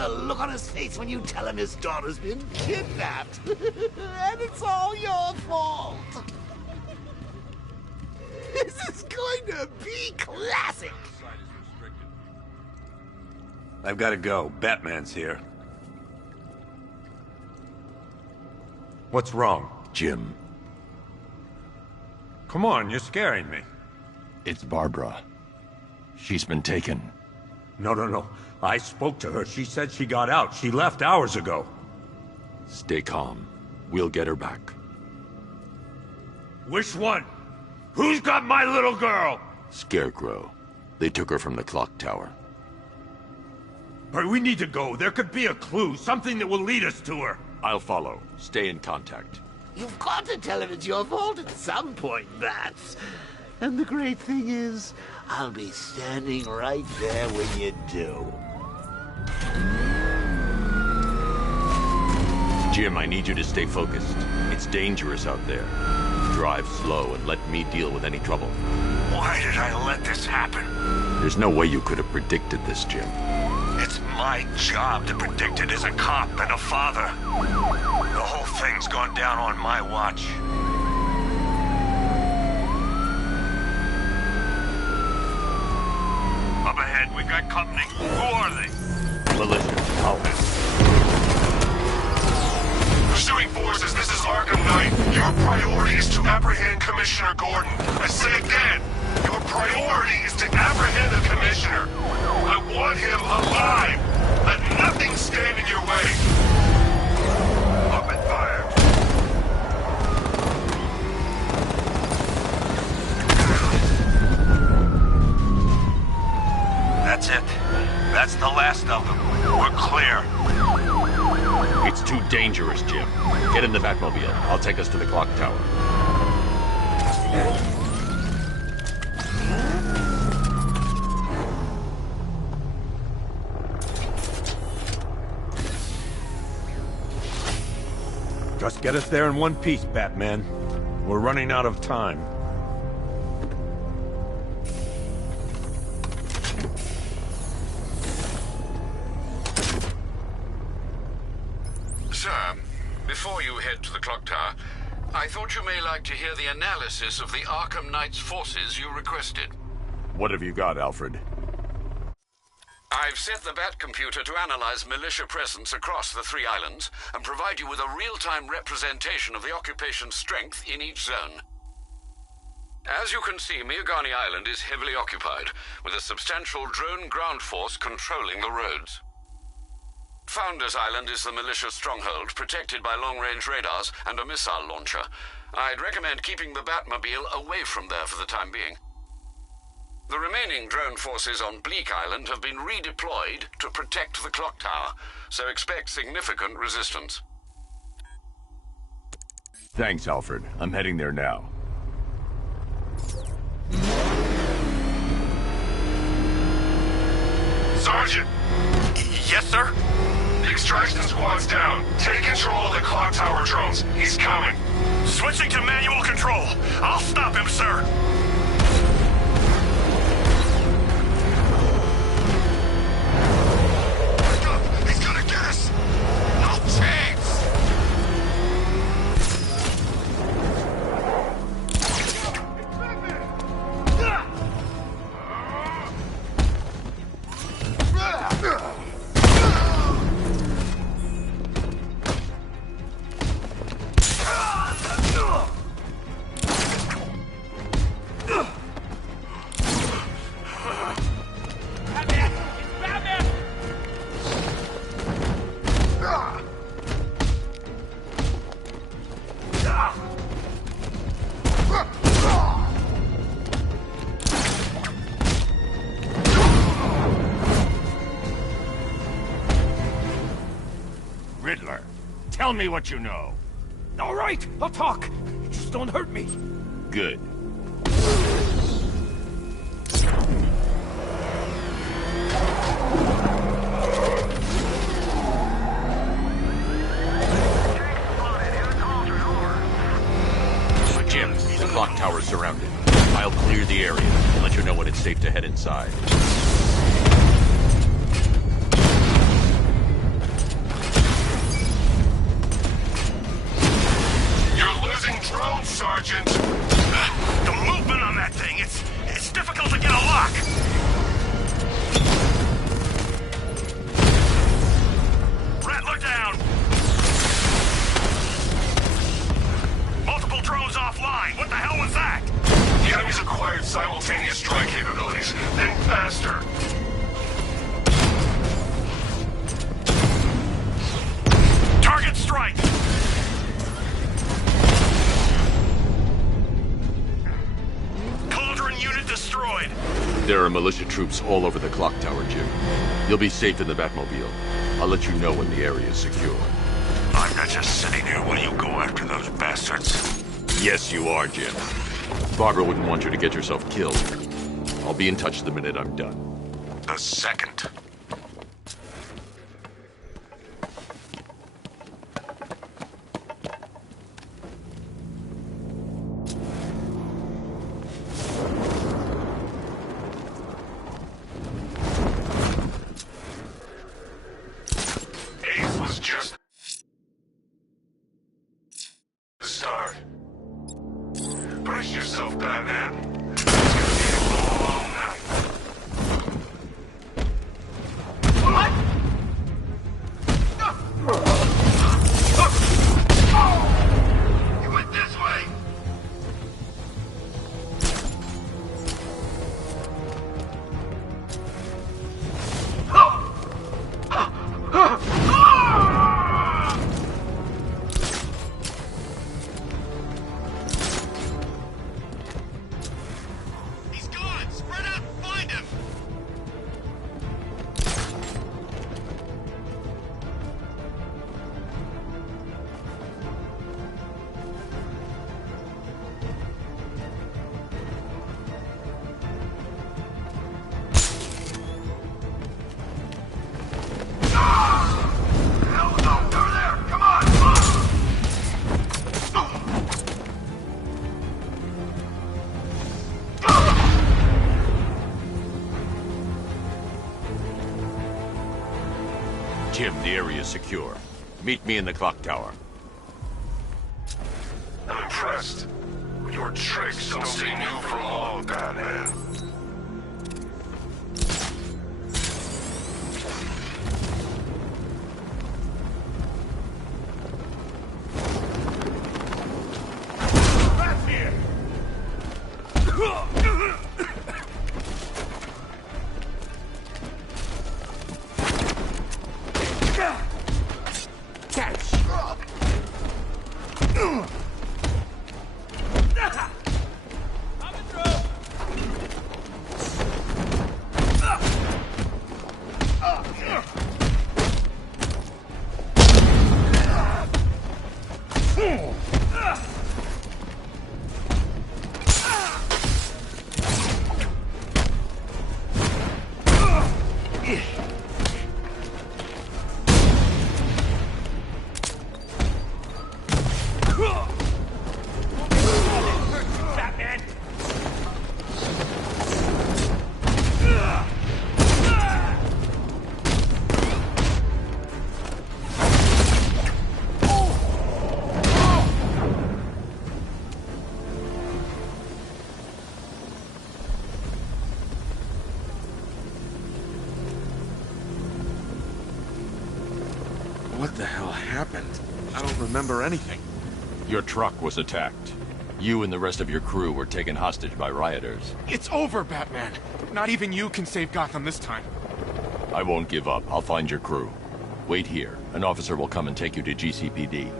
the look on his face when you tell him his daughter's been kidnapped. And it's all your fault. This is going to be classic. I've got to go. Batman's here. What's wrong? Jim. Come on, you're scaring me. It's Barbara. She's been taken. No. I spoke to her. She said she got out. She left hours ago. Stay calm. We'll get her back. Which one? Who's got my little girl? Scarecrow. They took her from the clock tower. All right, we need to go. There could be a clue, something that will lead us to her. I'll follow. Stay in contact. You've got to tell him it's your fault at some point, Bats. And the great thing is, I'll be standing right there when you do. Jim, I need you to stay focused. It's dangerous out there. Drive slow and let me deal with any trouble. Why did I let this happen? There's no way you could have predicted this, Jim. It's my job to predict it as a cop and a father. The whole thing's gone down on my watch. Up ahead, we got company. Who are they? Militia. I'll handle it. Pursuing forces, this is Arkham Knight. Your priority is to apprehend Commissioner Gordon. I say again, your priority is to apprehend the Commissioner. I want him alive. Let nothing stand in your way. Open fire. That's it. That's the last of them. We're clear. It's too dangerous, Jim. Get in the Batmobile. I'll take us to the clock tower. Just get us there in one piece, Batman. We're running out of time. Sir, before you head to the clock tower, I thought you may like to hear the analysis of the Arkham Knight's forces you requested. What have you got, Alfred? I've set the Bat computer to analyze militia presence across the 3 islands and provide you with a real-time representation of the occupation's strength in each zone. As you can see, Miagani Island is heavily occupied, with a substantial drone ground force controlling the roads. Founders Island is the militia stronghold, protected by long-range radars and a missile launcher. I'd recommend keeping the Batmobile away from there for the time being. The remaining drone forces on Bleak Island have been redeployed to protect the clock tower, so expect significant resistance. Thanks, Alfred. I'm heading there now. Sergeant! Yes, sir? The extraction squad's down. Take control of the clock tower drones. He's coming. Switching to manual control. I'll stop him, sir. He's gonna get us! No chance! Riddler, tell me what you know. All right, I'll talk. Just don't hurt me. Good. Jim, the clock tower's surrounded. I'll clear the area and let you know when it's safe to head inside. are militia troops all over the clock tower, Jim. You'll be safe in the Batmobile. I'll let you know when the area is secure. I'm not just sitting here while you go after those bastards. Yes, you are, Jim. Barbara wouldn't want you to get yourself killed. I'll be in touch the minute I'm done. The second. Ace was just the start. Brace yourself, Batman. It's gonna be a long night. What? You went this way. He's gone! Spread out and find him! Hell no, over there! Come on! Jim, the area is secure. Meet me in the clock tower. I'm impressed. Your tricks don't seem new for long, Batman. Back here! Catch! Batman! What the hell happened? I don't remember anything. Your truck was attacked. You and the rest of your crew were taken hostage by rioters. It's over, Batman. Not even you can save Gotham this time. I won't give up. I'll find your crew. Wait here. An officer will come and take you to GCPD.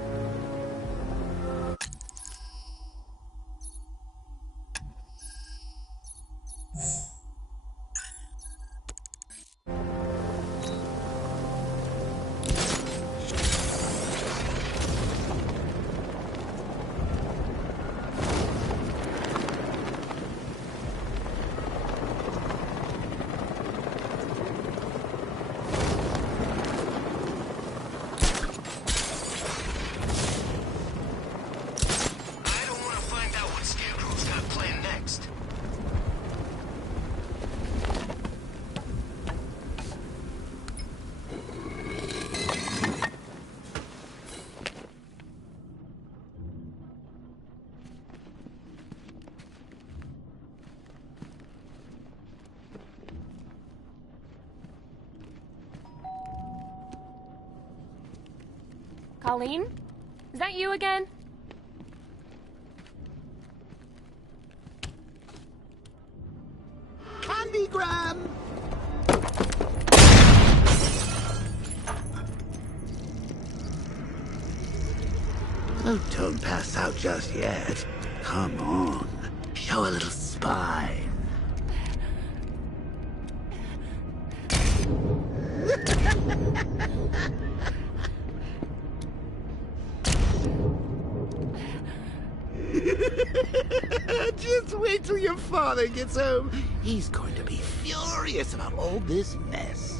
Colleen? Is that you again? Candygram! Oh, don't pass out just yet. Come on. Show a little spine. Just wait till your father gets home. He's going to be furious about all this mess.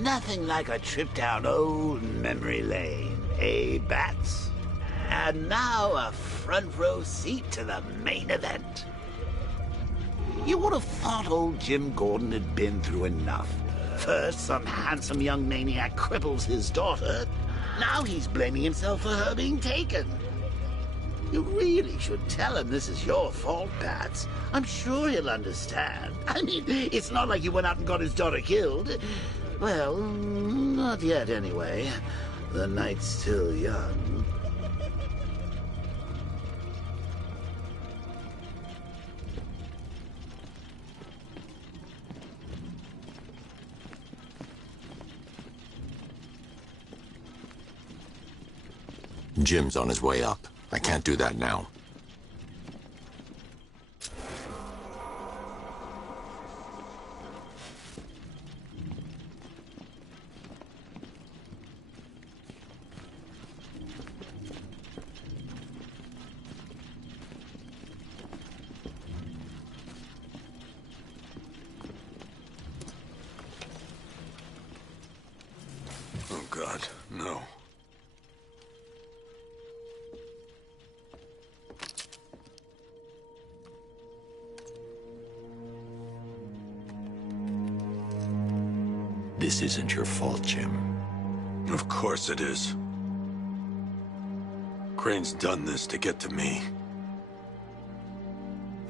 Nothing like a trip down old memory lane, eh, Bats? And now a front row seat to the main event. You would have thought old Jim Gordon had been through enough. First, some handsome young maniac cripples his daughter. Now he's blaming himself for her being taken. You really should tell him this is your fault, Bats. I'm sure he'll understand. I mean, it's not like you went out and got his daughter killed. Well, not yet anyway. The night's still young. Jim's on his way up. I can't do that now. Oh, God, no. This isn't your fault, Jim. Of course it is. Crane's done this to get to me.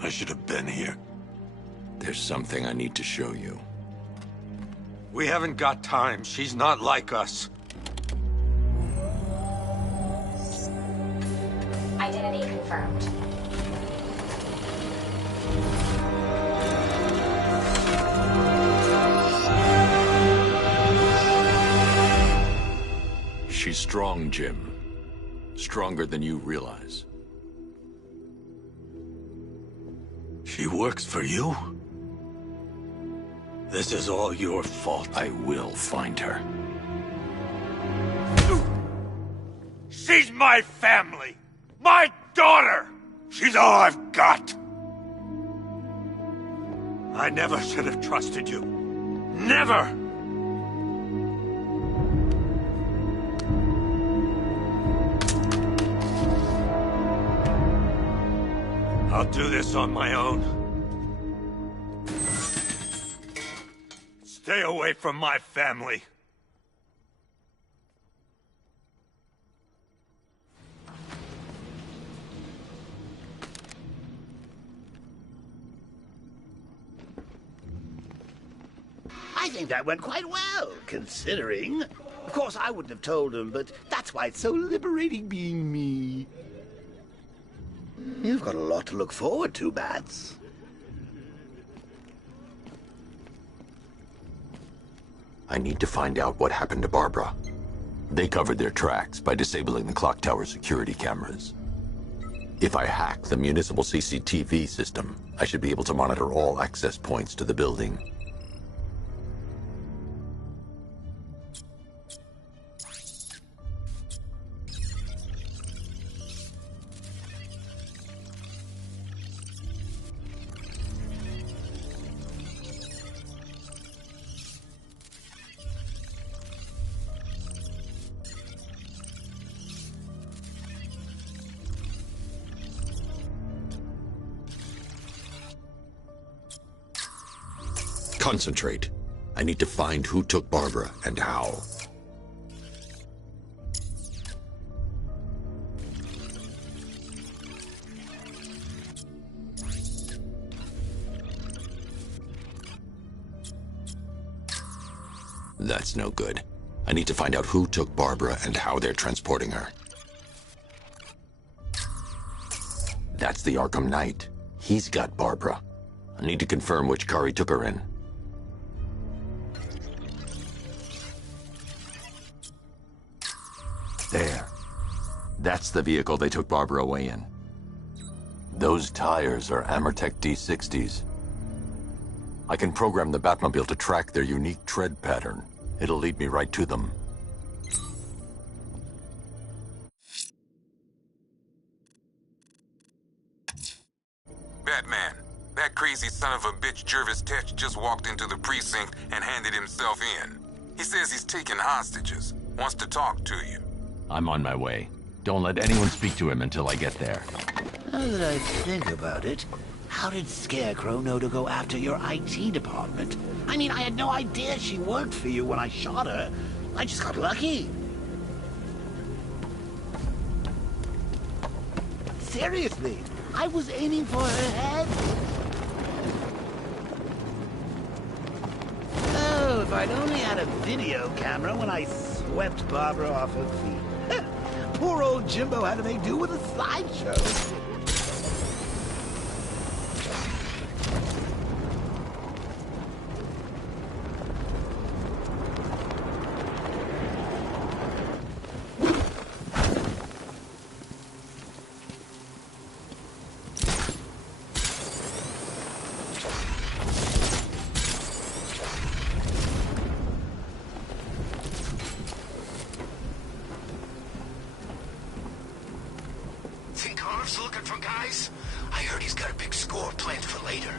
I should have been here. There's something I need to show you. We haven't got time. She's not like us. Identity confirmed. She's strong, Jim. Stronger than you realize. She works for you? This is all your fault. I will find her. She's my family! My daughter! She's all I've got! I never should have trusted you. Never! I'll do this on my own. Stay away from my family. I think that went quite well, considering. Of course, I wouldn't have told him, but that's why it's so liberating being me. You've got a lot to look forward to, Bats. I need to find out what happened to Barbara. They covered their tracks by disabling the clock tower security cameras. If I hack the municipal CCTV system, I should be able to monitor all access points to the building. Concentrate. I need to find who took Barbara and how. That's no good. I need to find out who took Barbara and how they're transporting her. That's the Arkham Knight. He's got Barbara. I need to confirm which car he took her in. There. That's the vehicle they took Barbara away in. Those tires are Amertech D60s. I can program the Batmobile to track their unique tread pattern. It'll lead me right to them. Batman, that crazy son of a bitch Jervis Tetch just walked into the precinct and handed himself in. He says he's taking hostages, wants to talk to you. I'm on my way. Don't let anyone speak to him until I get there. Now that I think about it, how did Scarecrow know to go after your IT department? I mean, I had no idea she worked for you when I shot her. I just got lucky. Seriously, I was aiming for her head. Oh, if I'd only had a video camera when I swept Barbara off her feet. Poor old Jimbo had to make do with a slideshow. Looking for guys? I heard he's got a big score planned for later.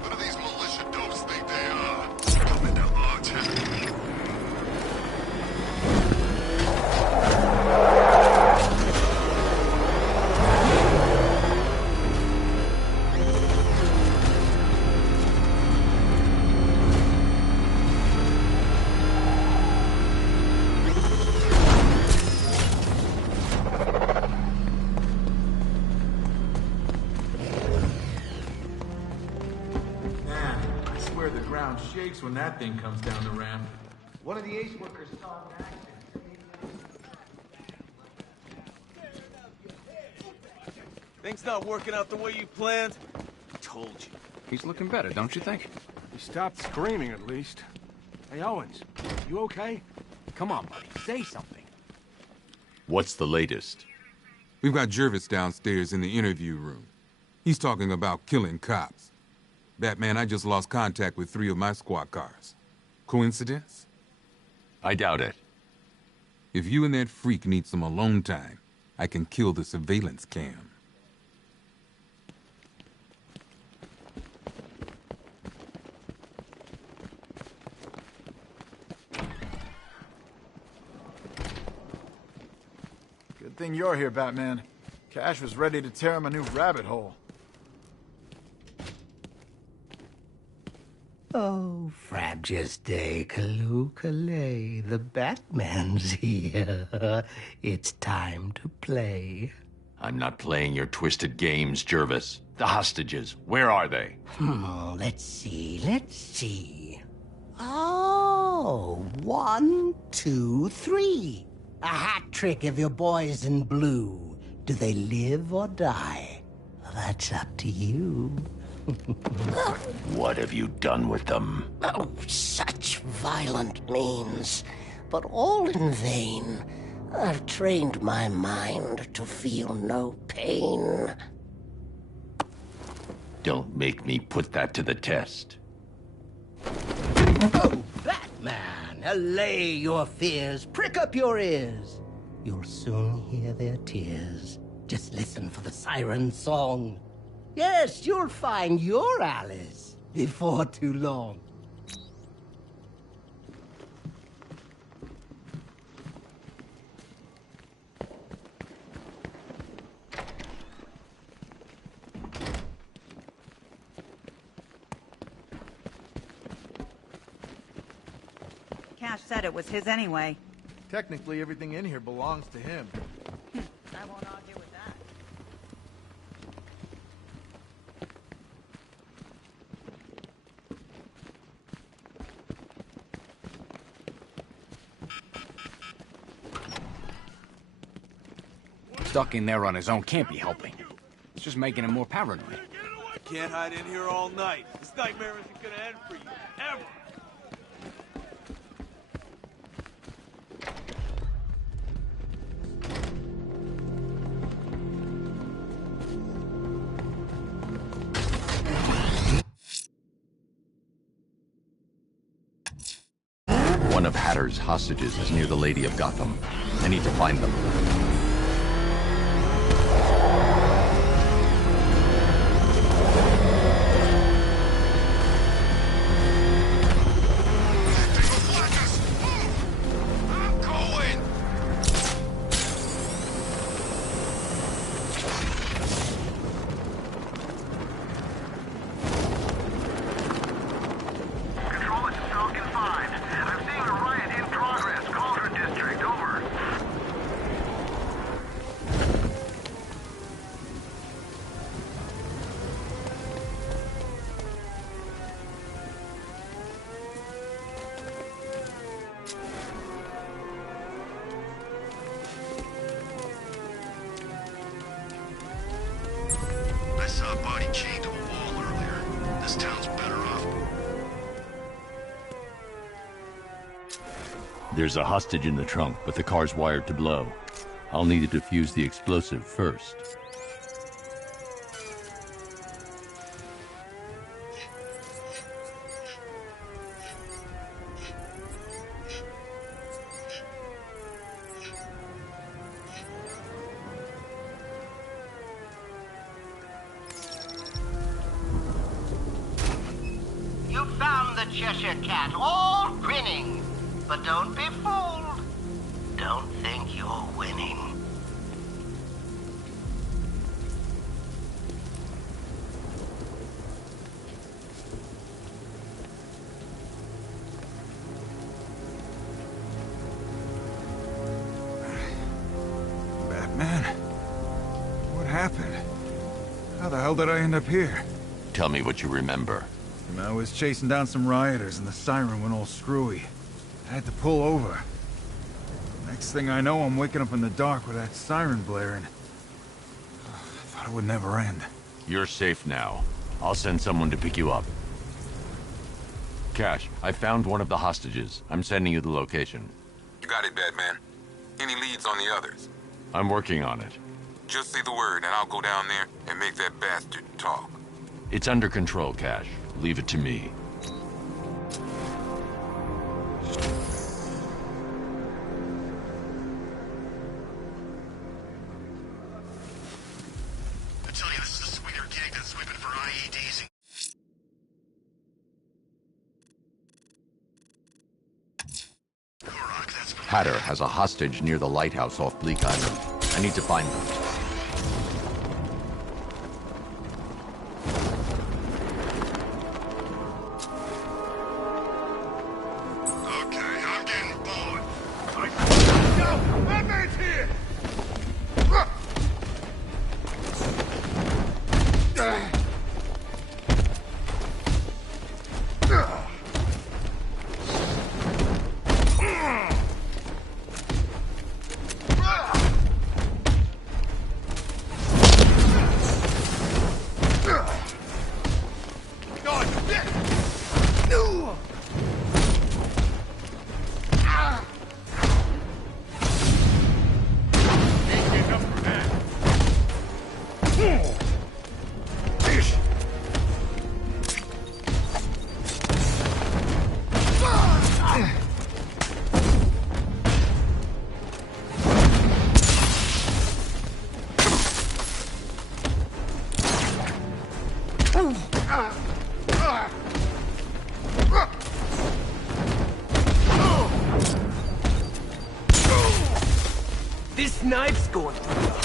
What do these militia dopes think they are? Coming to our town. Shakes when that thing comes down the ramp. One of the Ace workers saw him in action. Things not working out the way you planned? I told you. He's looking better, don't you think? He stopped screaming, at least. Hey, Owens, you okay? Come on, buddy, say something. What's the latest? We've got Jervis downstairs in the interview room. He's talking about killing cops. Batman, I just lost contact with 3 of my squad cars. Coincidence? I doubt it. If you and that freak need some alone time, I can kill the surveillance cam. Good thing you're here, Batman. Cash was ready to tear him a new rabbit hole. Oh, Frabjous Day, Kaloo-Kalay, the Batman's here. It's time to play. I'm not playing your twisted games, Jervis. The hostages, where are they? Let's see. Oh, 1, 2, 3. A hat trick of your boys in blue. Do they live or die? That's up to you. What have you done with them? Oh, such violent means, but all in vain. I've trained my mind to feel no pain. Don't make me put that to the test. Oh, Batman, allay your fears, prick up your ears. You'll soon hear their tears. Just listen for the siren song. Yes, you'll find your Alice before too long. Cash said it was his anyway. Technically, everything in here belongs to him. I won't argue with that. Stuck in there on his own can't be helping. It's just making him more paranoid. Can't hide in here all night. This nightmare isn't gonna end for you, ever. One of Hatter's hostages is near the Lady of Gotham. I need to find them. I saw a body chained to a wall earlier. This town's better off. There's a hostage in the trunk, but the car's wired to blow. I'll need to defuse the explosive first. You found the Cheshire Cat, all grinning. But don't be fooled. Don't think you're winning. Batman? What happened? How the hell did I end up here? Tell me what you remember. I was chasing down some rioters and the siren went all screwy. I had to pull over. Next thing I know, I'm waking up in the dark with that siren blaring. I thought it would never end. You're safe now. I'll send someone to pick you up. Cash, I found one of the hostages. I'm sending you the location. You got it, Batman. Any leads on the others? I'm working on it. Just say the word and I'll go down there and make that bastard talk. It's under control, Cash. Leave it to me. I tell you, this is a sweeter gig than sweeping for IEDs. Hatter has a hostage near the lighthouse off Bleak Island. I need to find them. This knife's going through the heart.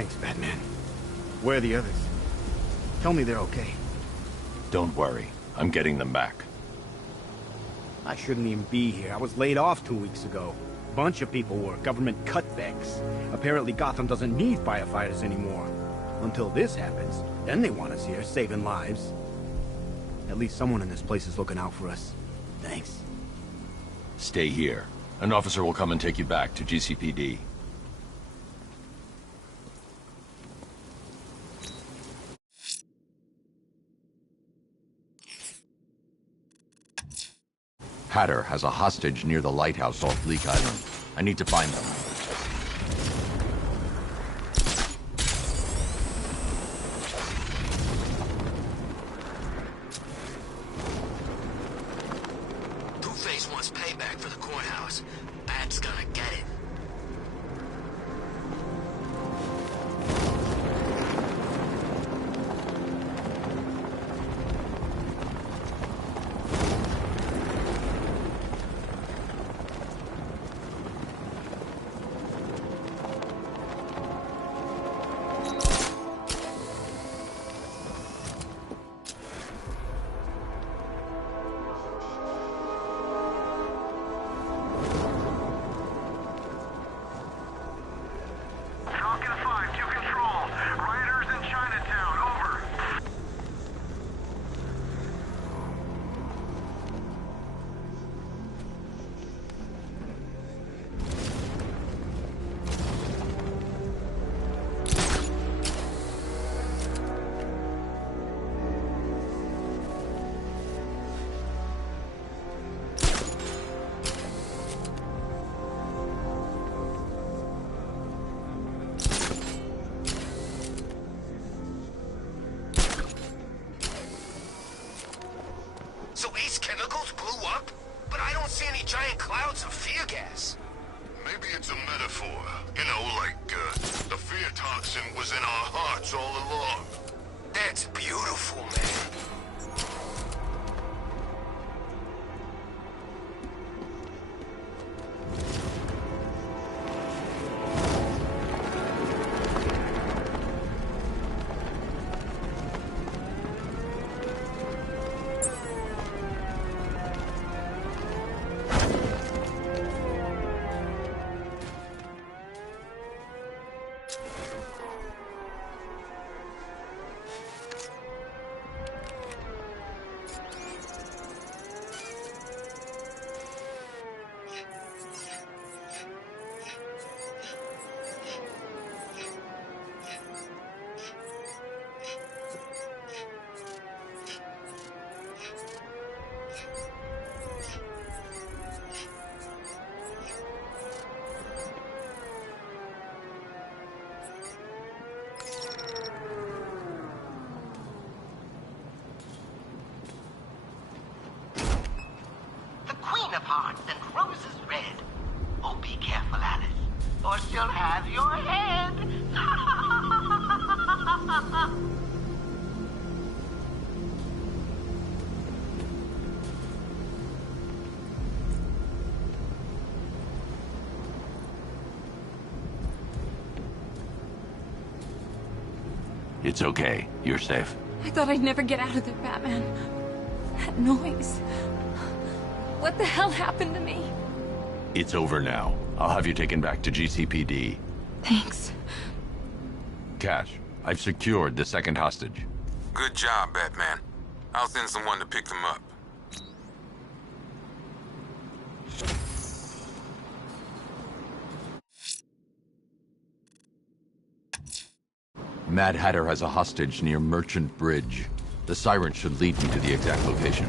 Thanks, Batman. Where are the others? Tell me they're okay. Don't worry. I'm getting them back. I shouldn't even be here. I was laid off 2 weeks ago. A bunch of people were. Government cutbacks. Apparently Gotham doesn't need firefighters anymore. Until this happens, then they want us here, saving lives. At least someone in this place is looking out for us. Thanks. Stay here. An officer will come and take you back to GCPD. Hatter has a hostage near the lighthouse off Leak Island. I need to find them. Two-Face wants payback for the courthouse. Bat's gonna get it. Giant clouds of fear gas. Maybe it's a metaphor. You know, like, the fear toxin was in our hearts all along. That's beautiful, man. Of hearts and roses red. Oh, be careful, Alice, or she'll have your head. It's okay. You're safe. I thought I'd never get out of there, Batman. That noise. What the hell happened to me? It's over now. I'll have you taken back to GCPD. Thanks. Cash, I've secured the second hostage. Good job, Batman. I'll send someone to pick them up. Mad Hatter has a hostage near Merchant Bridge. The siren should lead me to the exact location.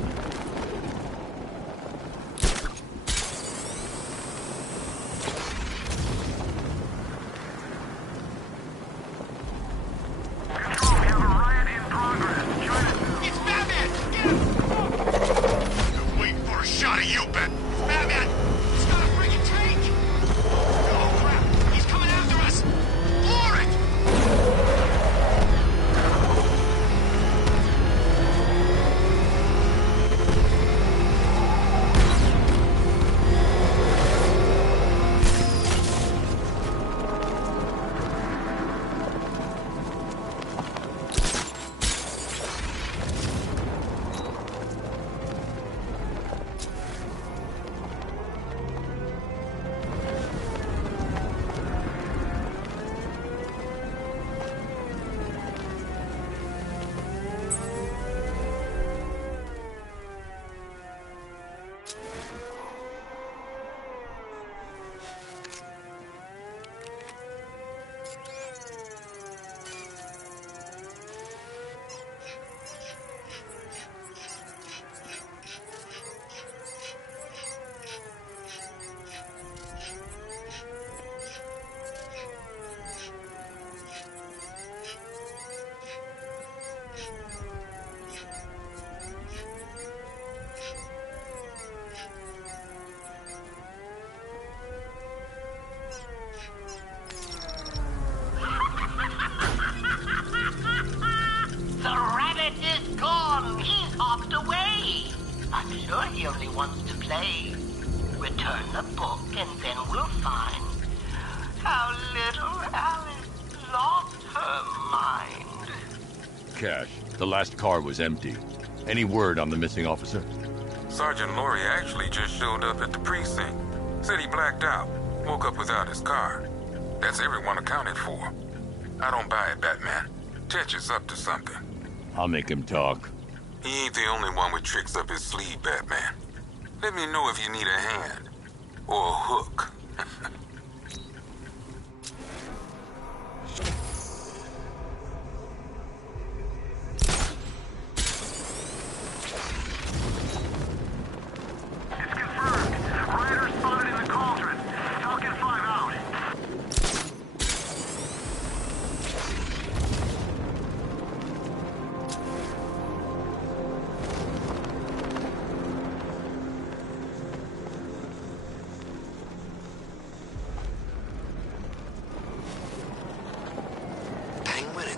is gone. He's hopped away. I'm sure he only wants to play. Return the book and then we'll find how little Alice lost her mind. Cash, the last car was empty. Any word on the missing officer? Sergeant Laurie actually just showed up at the precinct. Said he blacked out. Woke up without his car. That's everyone accounted for. I don't buy it, Batman. Tetch is up to something. I'll make him talk. He ain't the only one with tricks up his sleeve, Batman. Let me know if you need a hand. Or a hook.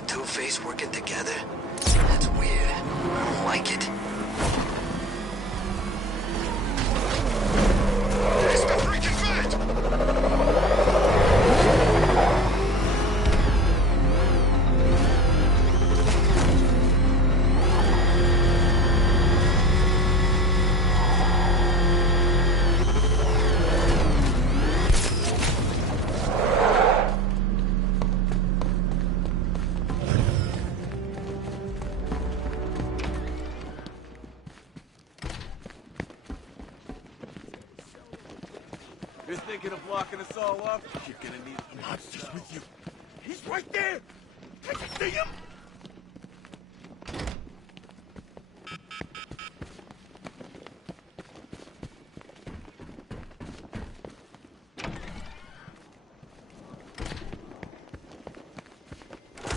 Two-Face working together? That's weird. I don't like it. It's the freaking fit! You're thinking of locking us all up? You're gonna need a monster's with you. He's right there! Can you see him?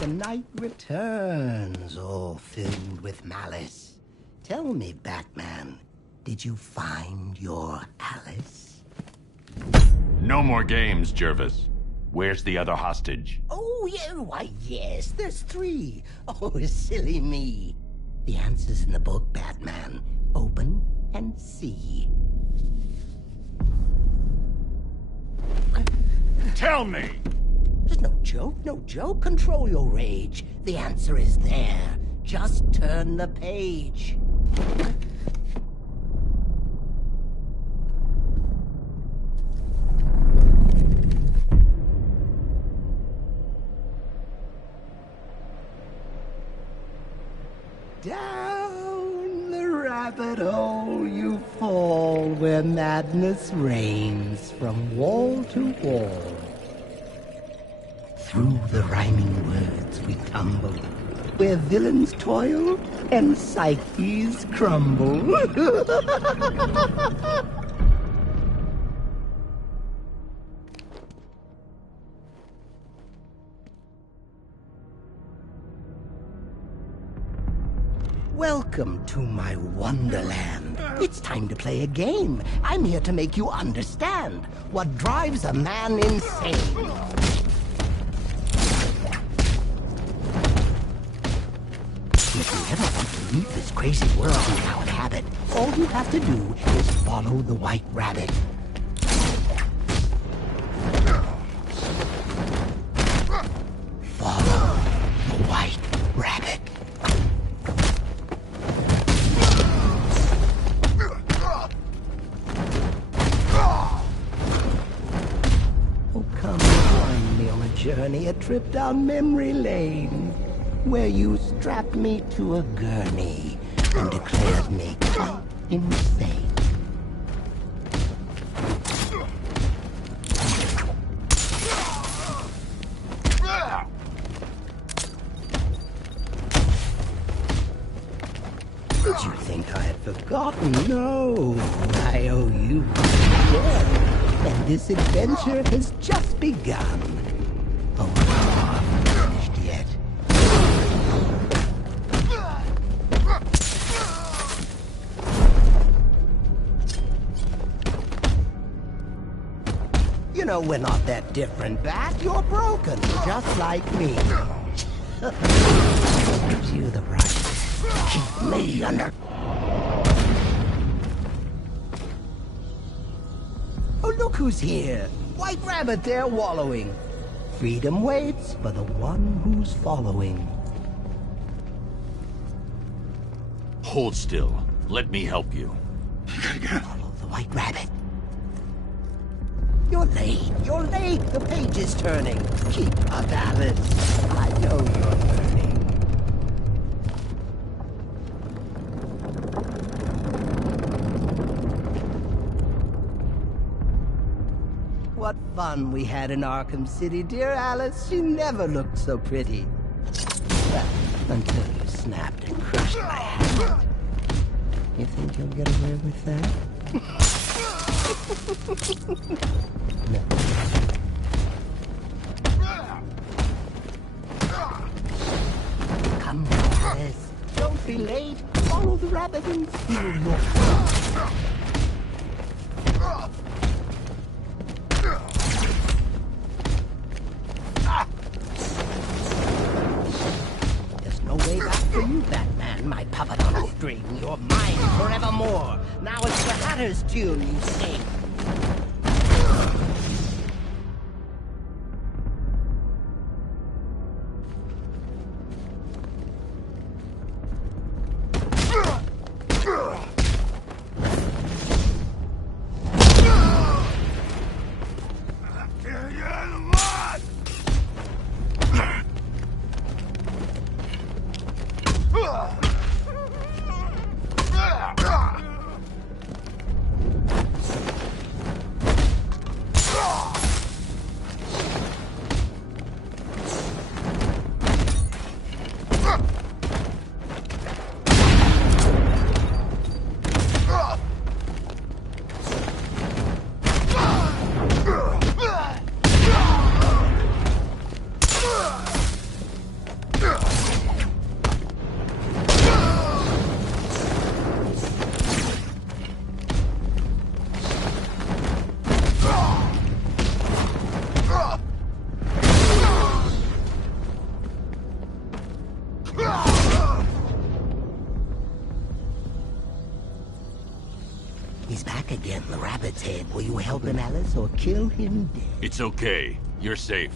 The night returns, all filled with malice. Tell me, Batman, did you find your Alice? No more games, Jervis. Where's the other hostage? Oh, yeah, why, yes, there's 3. Oh, silly me. The answer's in the book, Batman. Open and see. Tell me! There's no joke, no joke. Control your rage. The answer is there. Just turn the page. Down the rabbit hole you fall, where madness reigns from wall to wall. Through the rhyming words we tumble, where villains toil and psyches crumble. Welcome to my wonderland. It's time to play a game. I'm here to make you understand what drives a man insane. If you ever want to leave this crazy world we now inhabit, all you have to do is follow the white rabbit. Follow the white rabbit. Oh, come join me on a journey, a trip down memory lane, where you strapped me to a gurney and declared me insane. Did you think I had forgotten? No, I owe you again, and this adventure has just begun. Oh, I'm not finished yet. You know, we're not that different, Bat. You're broken, just like me. Gives you the right to me under... Oh, look who's here! White Rabbit there wallowing. Freedom waits for the one who's following. Hold still. Let me help you. Follow the White Rabbit. You're late. You're late. The page is turning. Keep up, Alice. I know you're learning. What fun we had in Arkham City, dear Alice. You never looked so pretty. Well, until you snapped and crushed my hand. You think you'll get away with that? No. Come on, Alice. Don't be late. Follow the rabbit and feel your There's no way back for you, Batman, my puppet on a string. You're mine forevermore. Now it's the Hatter's tune you sing. He's back again, the rabbit's head. Will you help him, Alice, or kill him dead? It's okay. You're safe.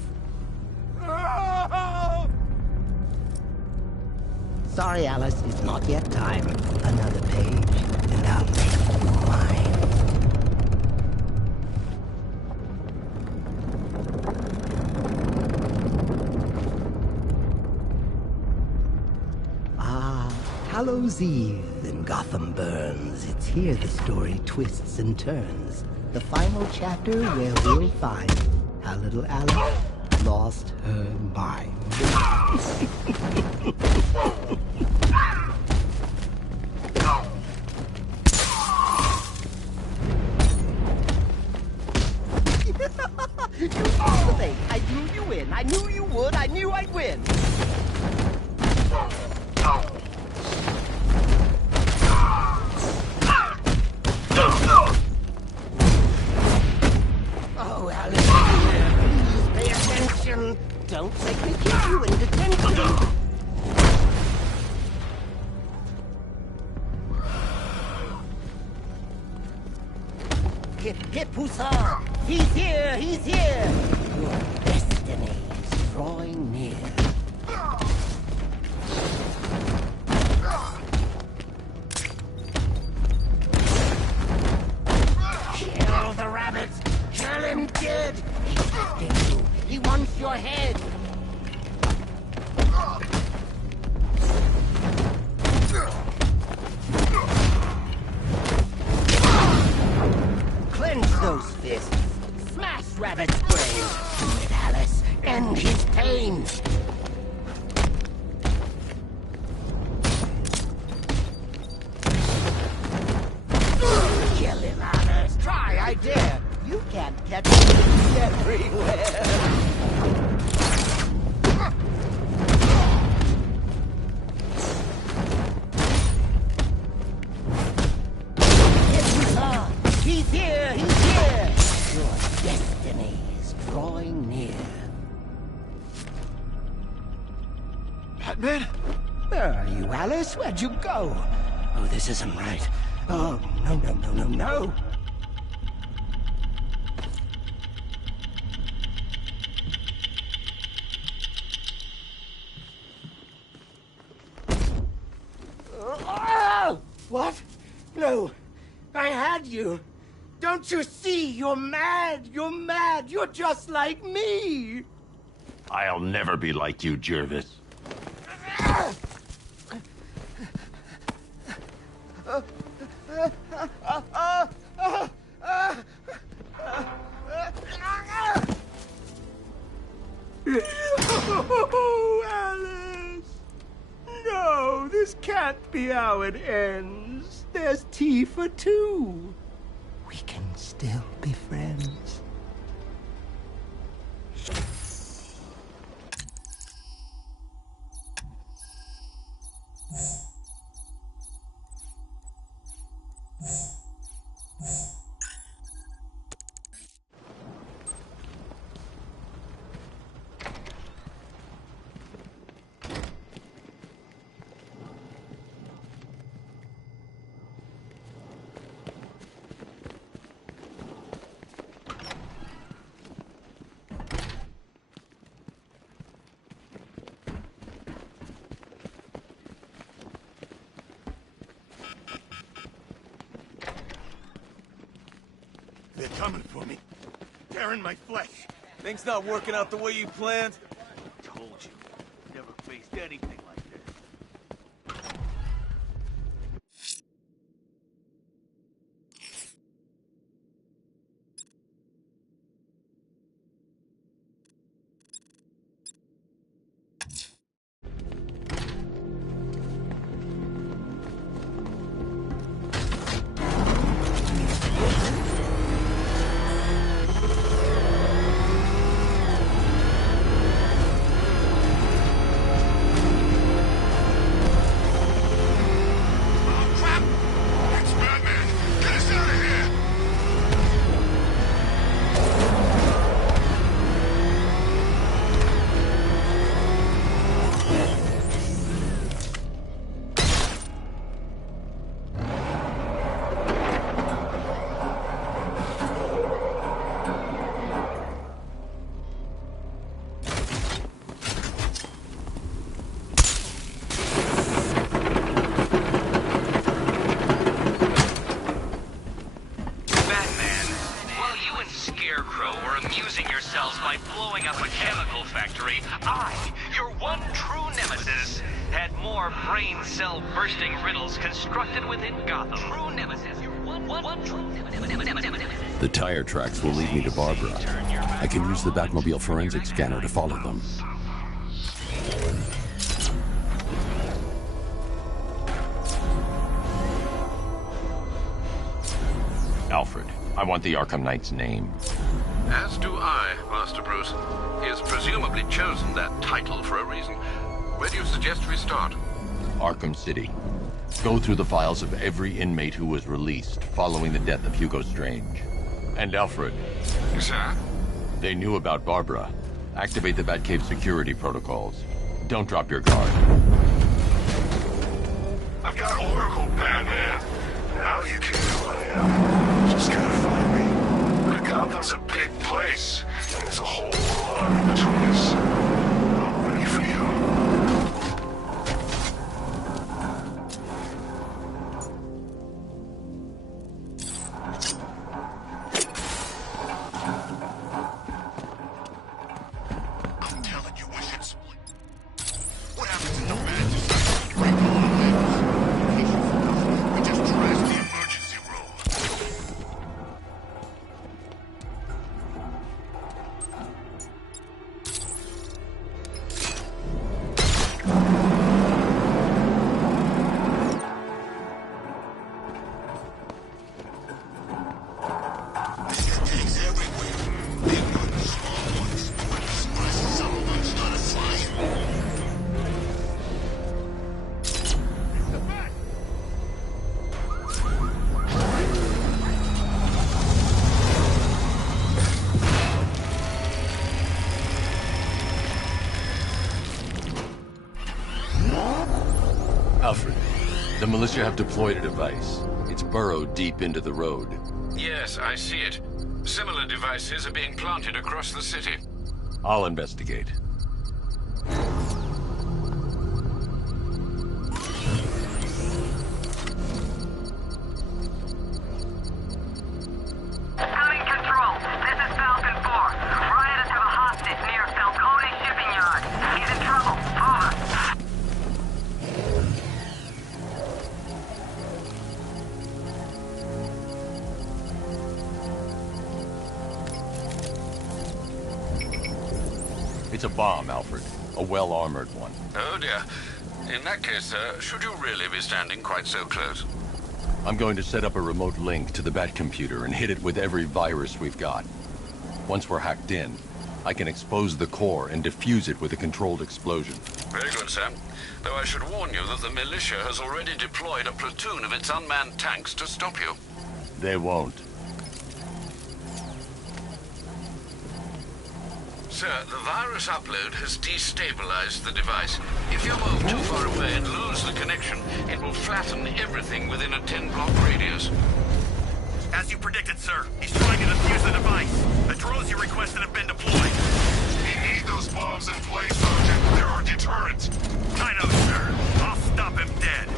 Sorry, Alice, it's not yet time. Another page, and I'll make you mine. Hallows Eve, and Gotham burns. It's here the story twists and turns. The final chapter where we'll find how little Alice lost her mind. You oscillate. I drew you in. I knew you would. I knew I'd win. Oh, Alice, please pay attention. Don't make me keep you in detention. Hip, hussar! He's here! He's here! Your destiny is drawing near. Kill the rabbit! Kill him dead! He's after you! He wants your head! Clench those fists! Smash Rabbit's brain! Do it, Alice! End his pain! Kill him, Alice! Try, I dare! You can't catch me! He's everywhere! He's here! He's here! Your destiny is drawing near. Batman? Where are you, Alice? Where'd you go? Oh, this isn't right. Oh, no, no, no, no, no. What? No, I had you. Don't you see? You're mad. You're mad. You're just like me. I'll never be like you, Jervis. Oh, Alice! No, this can't be how it ends. There's tea for two. We can still be friends. They're coming for me. Tearing my flesh. Things not working out the way you planned? Told you. Never faced anything like this. Bursting riddles constructed within Gotham. True nemesis. One true nemesis. The tire tracks will lead me to Barbara. I can use the Batmobile forensic scanner to follow them. Alfred, I want the Arkham Knight's name. As do I, Master Bruce. He has presumably chosen that title for a reason. Where do you suggest we start? Arkham City. Go through the files of every inmate who was released following the death of Hugo Strange. And Alfred. Sir? They knew about Barbara. Activate the Batcave security protocols. Don't drop your guard. I've got Oracle, Batman. Now you can know who I am. Just gotta find me. But Gotham's a big place, and there's a whole lot in between us. I'm ready for you. The militia have deployed a device. It's burrowed deep into the road. Yes, I see it. Similar devices are being planted across the city. I'll investigate. Coming control. This is Falcon 4. Rioters have a hostage near Falcone shipping yard. He's in trouble. Over. It's a bomb, Alfred. A well-armored one. Oh dear. In that case, sir, should you really be standing quite so close? I'm going to set up a remote link to the Bat computer and hit it with every virus we've got. Once we're hacked in, I can expose the core and defuse it with a controlled explosion. Very good, sir. Though I should warn you that the militia has already deployed a platoon of its unmanned tanks to stop you. They won't. Sir, the virus upload has destabilized the device. If you move too far away and lose the connection, it will flatten everything within a 10-block radius. As you predicted, sir. He's trying to defuse the device. The drones you requested have been deployed. We need those bombs in place, Sergeant. They're our deterrent. I know, sir. I'll stop him dead.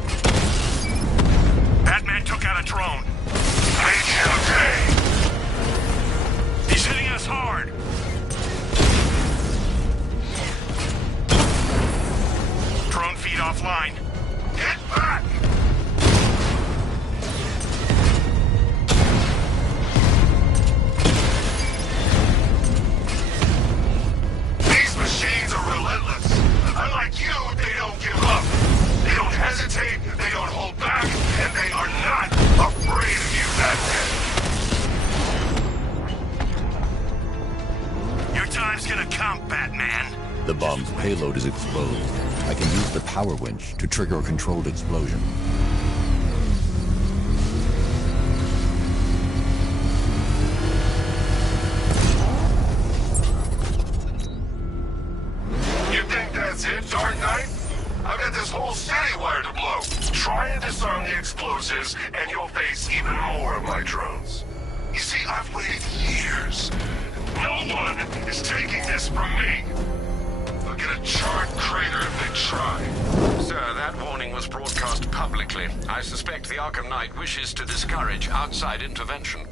Batman took out a drone. Make him pay. He's hitting us hard. Drone feed offline. Get back! These machines are relentless. Unlike you, they don't give up. They don't hesitate, they don't hold back, and they are not afraid of you, Batman. Your time's gonna come, Batman. The bomb's payload is exposed. I can use the power winch to trigger a controlled explosion. You think that's it, Dark Knight? I've got this whole city wired to blow. Try and disarm the explosives, and you'll face even more of my drones. You see, I've waited years. No one is taking this from me. They'll get a charred crater if they try. Sir, that warning was broadcast publicly. I suspect the Arkham Knight wishes to discourage outside intervention.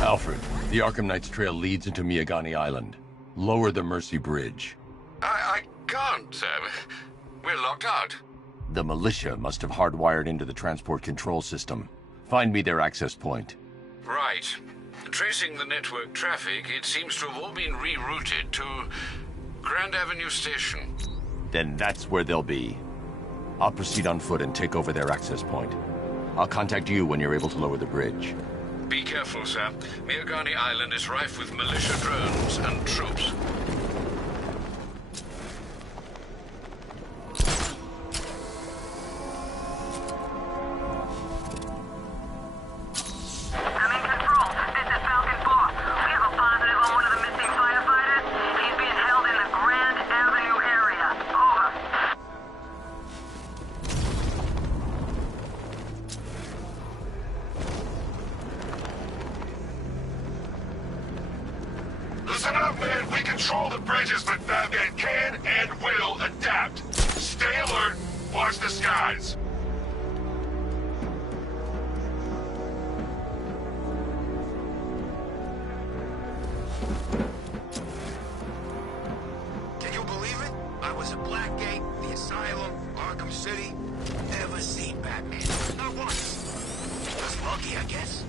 Alfred, the Arkham Knight's trail leads into Miagani Island. Lower the Mercy Bridge. I can't, sir. We're locked out. The militia must have hardwired into the transport control system. Find me their access point. Right. Tracing the network traffic, it seems to have all been rerouted to Grand Avenue Station. Then that's where they'll be. I'll proceed on foot and take over their access point. I'll contact you when you're able to lower the bridge. Be careful, sir. Miagani Island is rife with militia drones and troops. Listen up, man. We control the bridges, but Batman can and will adapt. Stay alert. Watch the skies. Can you believe it? I was at Blackgate, the Asylum, Arkham City. Never seen Batman. Not once. Just lucky, I guess.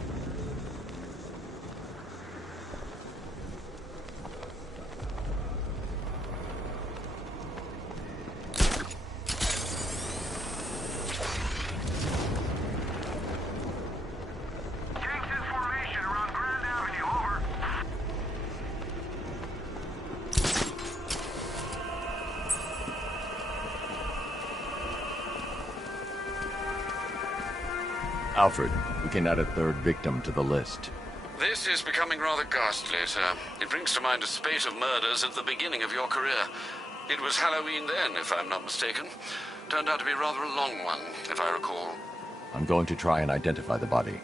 Alfred, we can add a third victim to the list. This is becoming rather ghastly, sir. It brings to mind a spate of murders at the beginning of your career. It was Halloween then, if I'm not mistaken. Turned out to be rather a long one, if I recall. I'm going to try and identify the body.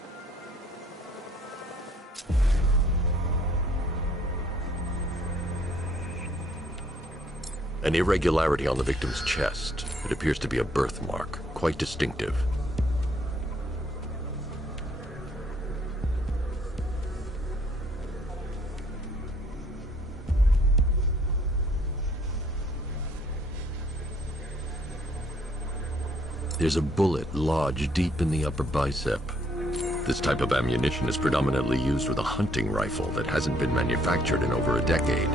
An irregularity on the victim's chest. It appears to be a birthmark, quite distinctive. There's a bullet lodged deep in the upper bicep. This type of ammunition is predominantly used with a hunting rifle that hasn't been manufactured in over a decade.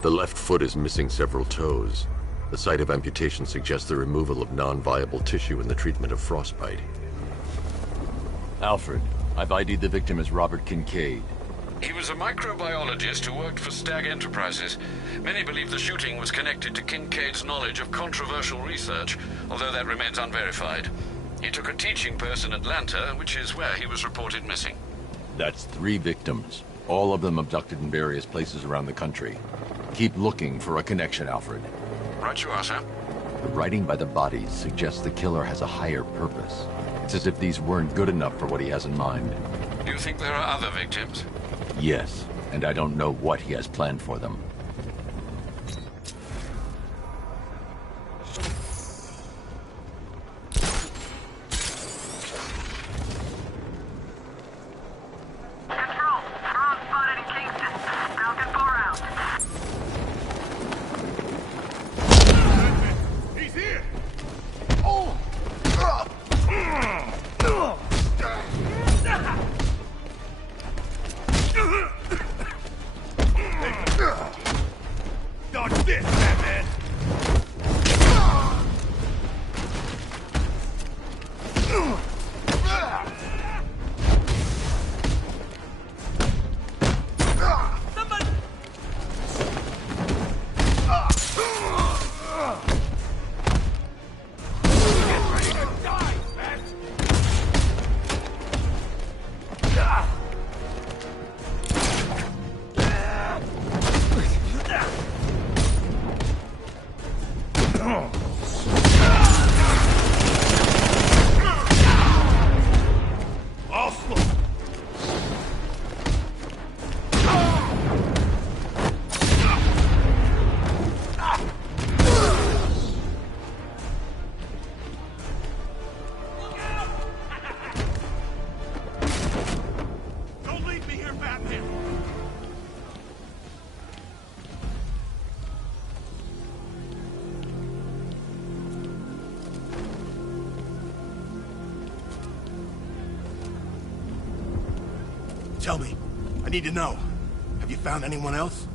The left foot is missing several toes. The site of amputation suggests the removal of non-viable tissue in the treatment of frostbite. Alfred, I've ID'd the victim as Robert Kincaid. He was a microbiologist who worked for Stag Enterprises. Many believe the shooting was connected to Kincaid's knowledge of controversial research, although that remains unverified. He took a teaching post in Atlanta, which is where he was reported missing. That's 3 victims, all of them abducted in various places around the country. Keep looking for a connection, Alfred. Right you are, sir. The writing by the bodies suggests the killer has a higher purpose. It's as if these weren't good enough for what he has in mind. Do you think there are other victims? Yes, and I don't know what he has planned for them. Tell me. I need to know. Have you found anyone else?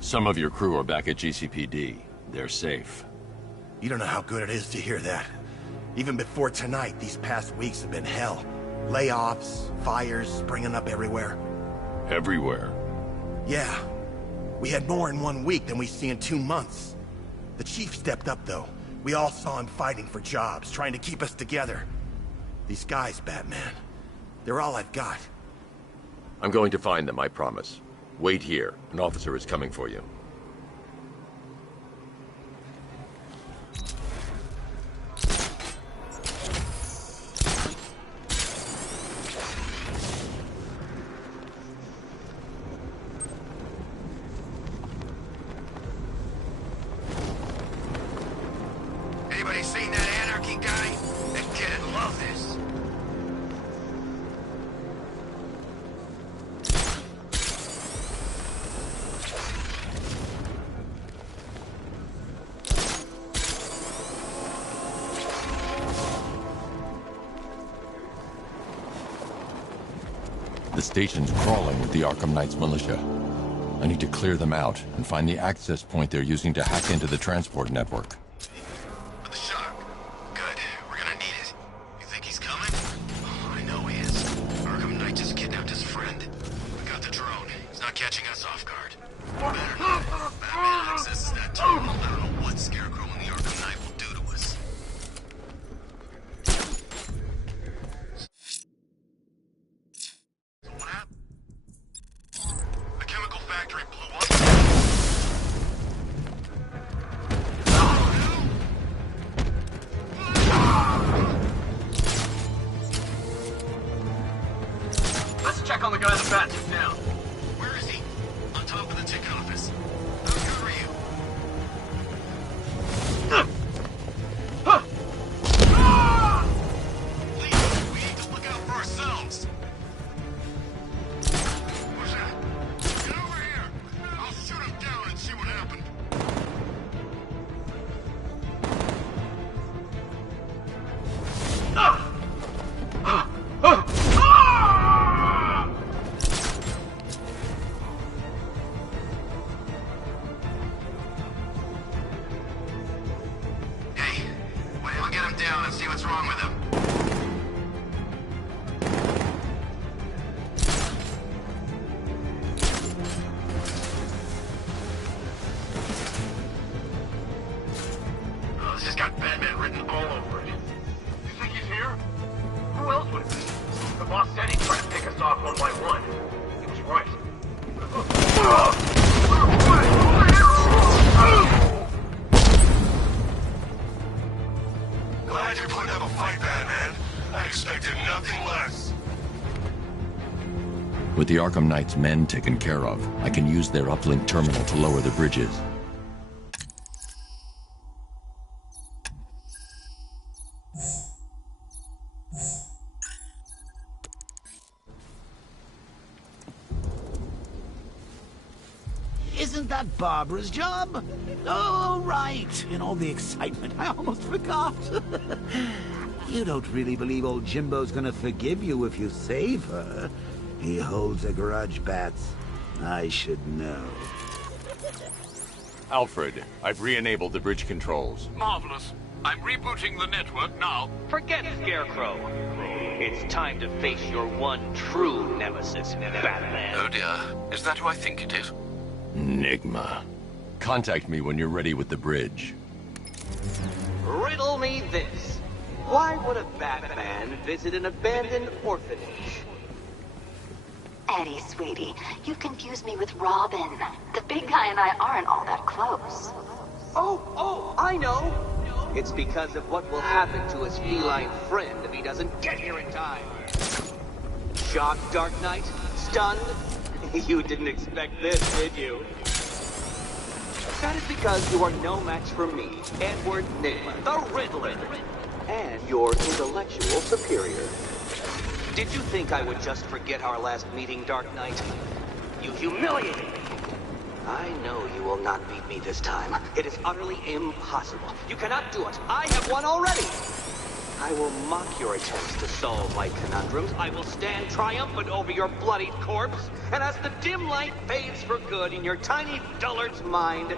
Some of your crew are back at GCPD. They're safe. You don't know how good it is to hear that. Even before tonight, these past weeks have been hell. Layoffs, fires springing up everywhere. Everywhere? Yeah. We had more in 1 week than we see in 2 months. The chief stepped up, though. We all saw him fighting for jobs, trying to keep us together. These guys, Batman, they're all I've got. I'm going to find them, I promise. Wait here. An officer is coming for you. Anybody seen that anarchy guy? That kid'd love this. The station's crawling with the Arkham Knight's militia. I need to clear them out and find the access point they're using to hack into the transport network. The shock. Good. We're gonna need it. You think he's coming? Oh, I know he is. Arkham Knight just kidnapped his friend. We got the drone. He's not catching us off guard. Better not. Batman accesses that tunnel. I don't know what Scarecrow and the Arkham Knight will do to us. So what happened? The chemical factory blew up. down and see what's wrong with him. Oh, this has got Batman written all over it. You think he's here? Who else would it be? The boss said he'd try to pick us off one by one. He was right. Glad you're putting up a fight, Batman. I expected nothing less. With the Arkham Knight's men taken care of, I can use their uplink terminal to lower the bridges. Isn't that Barbara's job? Oh, right. In all the excitement, I almost forgot. You don't really believe old Jimbo's gonna forgive you if you save her. He holds a grudge, Bats. I should know. Alfred, I've re-enabled the bridge controls. Marvelous. I'm rebooting the network now. Forget Scarecrow. It's time to face your one true nemesis, Batman. Oh dear. Is that who I think it is? Enigma. Contact me when you're ready with the bridge. Riddle me this. Why would a Batman visit an abandoned orphanage? Eddie, sweetie, you confused me with Robin. The big guy and I aren't all that close. Oh, I know. It's because of what will happen to his feline friend if he doesn't get here in time. Shocked, Dark Knight? Stunned? You didn't expect this, did you? That is because you are no match for me, Edward Nygma, the Riddler, and your intellectual superior. Did you think I would just forget our last meeting, Dark Knight? You humiliated me. I know you will not beat me this time. It is utterly impossible. You cannot do it. I have won already. I will mock your attempts to solve my conundrums. I will stand triumphant over your bloodied corpse. And as the dim light fades for good in your tiny dullard's mind,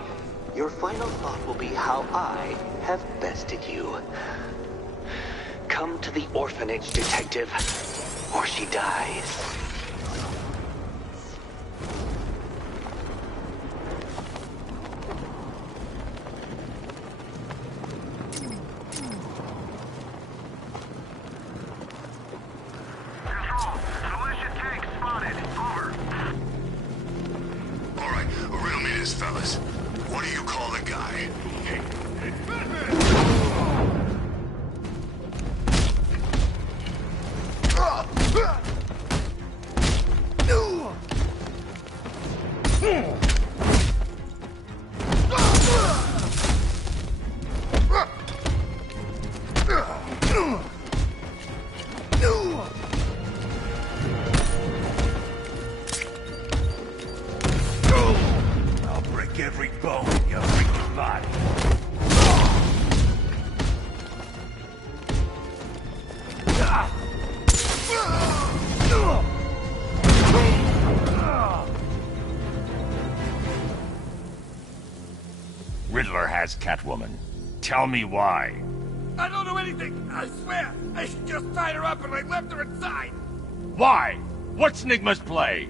your final thought will be how I have bested you. Come to the orphanage, detective, or she dies. Fellas, what do you call the guy? Every bone in your freaking body. Riddler has Catwoman. Tell me why. I don't know anything, I swear. I just tied her up and I left her inside. Why? What's Nygma's play?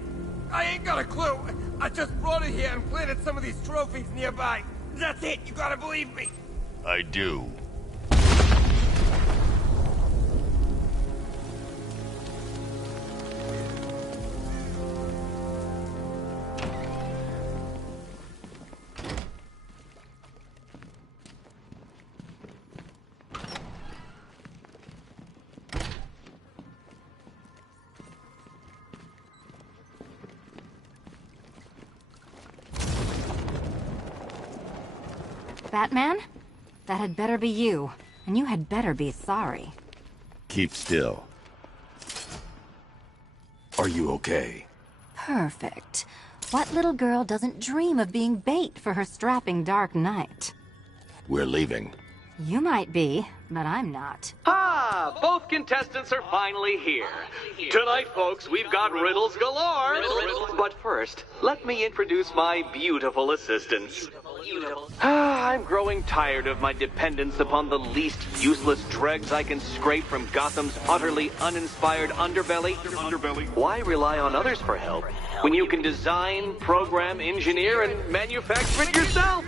I ain't got a clue. I just brought her here and planted some of these trophies nearby. That's it, you gotta believe me. I do. Batman? That had better be you, and you had better be sorry. Keep still. Are you okay? Perfect. What little girl doesn't dream of being bait for her strapping Dark Knight? We're leaving. You might be, but I'm not. Ah, both contestants are finally here. Tonight, folks, we've got riddles galore. But first, let me introduce my beautiful assistants. I'm growing tired of my dependence upon the least useless dregs I can scrape from Gotham's utterly uninspired underbelly. Why rely on others for help when you can design, program, engineer, and manufacture it yourself?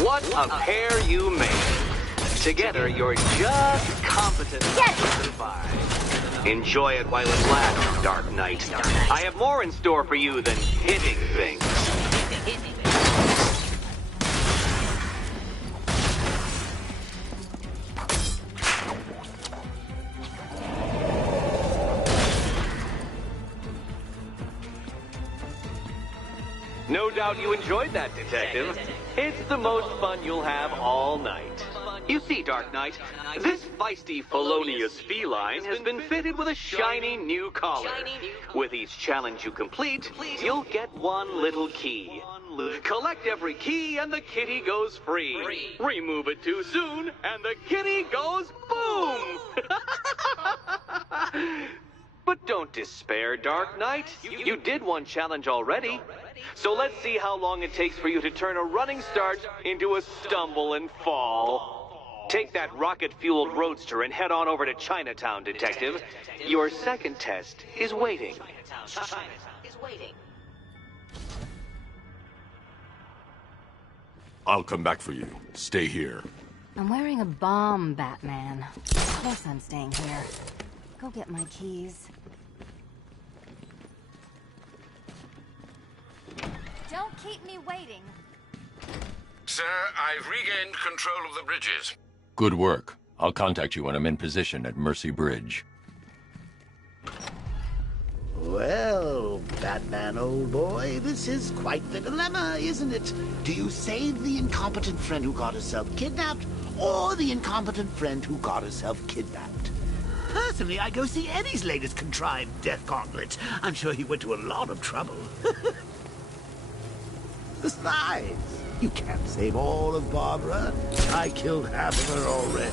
What a pair you made. Together, you're just competent enough to survive. Enjoy it while it lasts, Dark Knight. I have more in store for you than hitting things. No doubt you enjoyed that, Detective. It's the most fun you'll have all night. You see, Dark Knight, this feisty felonious feline has been fitted with a shiny new collar. With each challenge you complete, you'll get one little key. Collect every key and the kitty goes free. Remove it too soon and the kitty goes boom! But don't despair, Dark Knight. You did one challenge already. So let's see how long it takes for you to turn a running start into a stumble and fall. Take that rocket-fueled roadster and head on over to Chinatown, Detective. Your second test is waiting. I'll come back for you. Stay here. I'm wearing a bomb, Batman. Of course I'm staying here. Go get my keys. Don't keep me waiting. Sir, I've regained control of the bridges. Good work. I'll contact you when I'm in position at Mercy Bridge. Well, Batman, old boy, this is quite the dilemma, isn't it? Do you save the incompetent friend who got herself kidnapped, or the incompetent friend who got herself kidnapped? Personally, I go see Eddie's latest contrived death gauntlet. I'm sure he went to a lot of trouble. Besides, you can't save all of Barbara. I killed half of her already.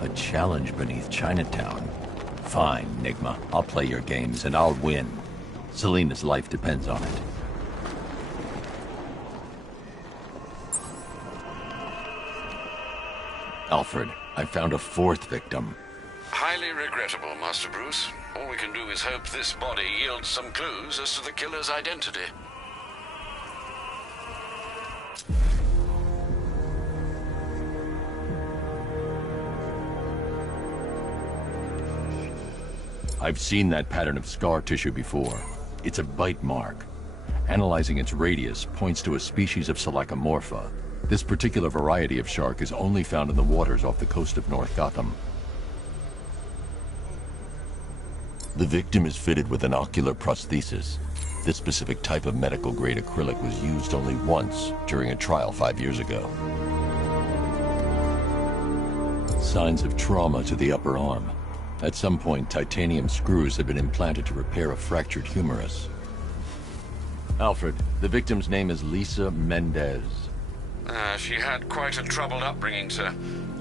A challenge beneath Chinatown. Fine, Nigma. I'll play your games and I'll win. Selena's life depends on it. Alfred, I found a fourth victim. Highly regrettable, Master Bruce. All we can do is hope this body yields some clues as to the killer's identity. I've seen that pattern of scar tissue before. It's a bite mark. Analyzing its radius points to a species of Selachomorpha. This particular variety of shark is only found in the waters off the coast of North Gotham. The victim is fitted with an ocular prosthesis. This specific type of medical-grade acrylic was used only once during a trial 5 years ago. Signs of trauma to the upper arm. At some point, titanium screws had been implanted to repair a fractured humerus. Alfred, the victim's name is Lisa Mendez. She had quite a troubled upbringing, sir.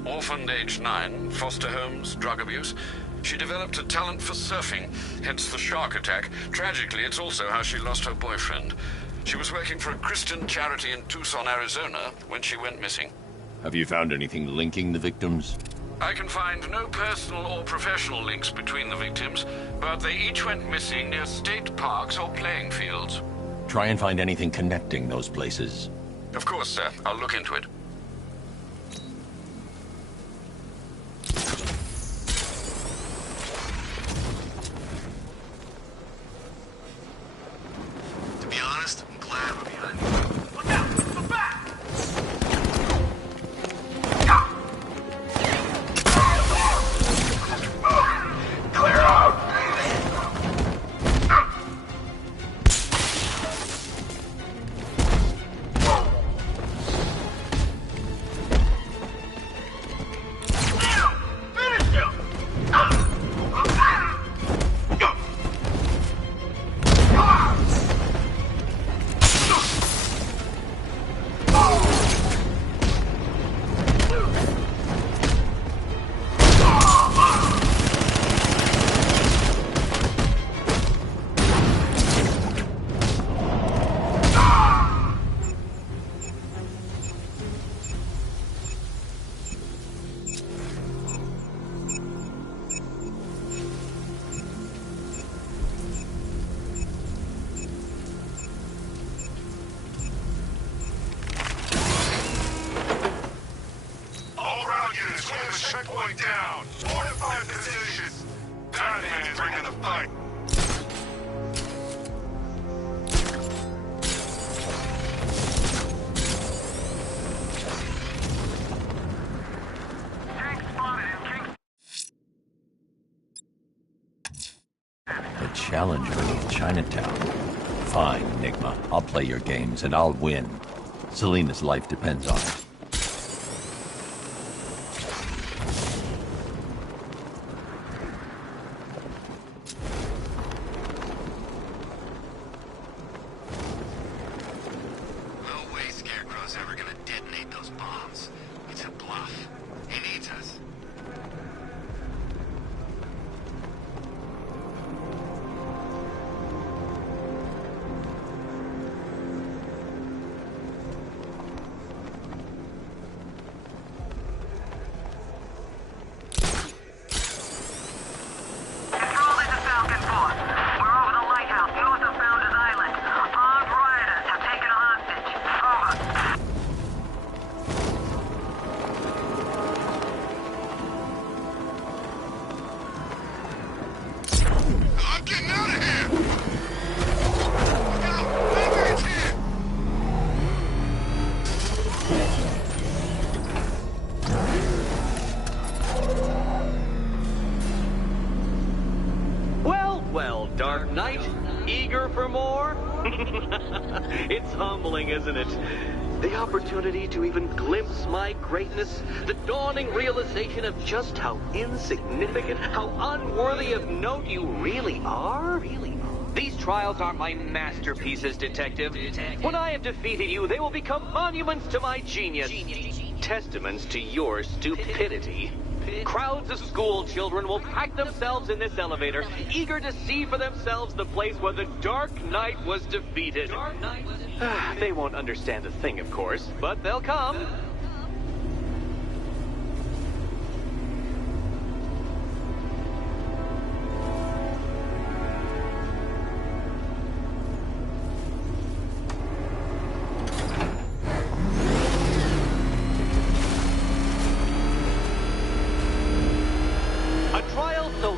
Orphaned aged 9, foster homes, drug abuse. She developed a talent for surfing, hence the shark attack. Tragically, it's also how she lost her boyfriend. She was working for a Christian charity in Tucson, Arizona, when she went missing. Have you found anything linking the victims? I can find no personal or professional links between the victims, but they each went missing near state parks or playing fields. Try and find anything connecting those places. Of course, sir. I'll look into it. ring of the fight. The challenge beneath Chinatown. Fine, Enigma. I'll play your games, and I'll win. Selena's life depends on it. No way Scarecrow's ever gonna detonate those bombs. It's a bluff. He needs us. Well, Dark Knight, eager for more? It's humbling, isn't it? The opportunity to even glimpse my greatness, the dawning realization of just how insignificant, how unworthy of note you really are? These trials are my masterpieces, Detective. When I have defeated you, they will become monuments to my genius, testaments to your stupidity. Crowds of school children will pack themselves in this elevator, eager to see for themselves the place where the Dark Knight was defeated. They won't understand a thing, of course, but they'll come.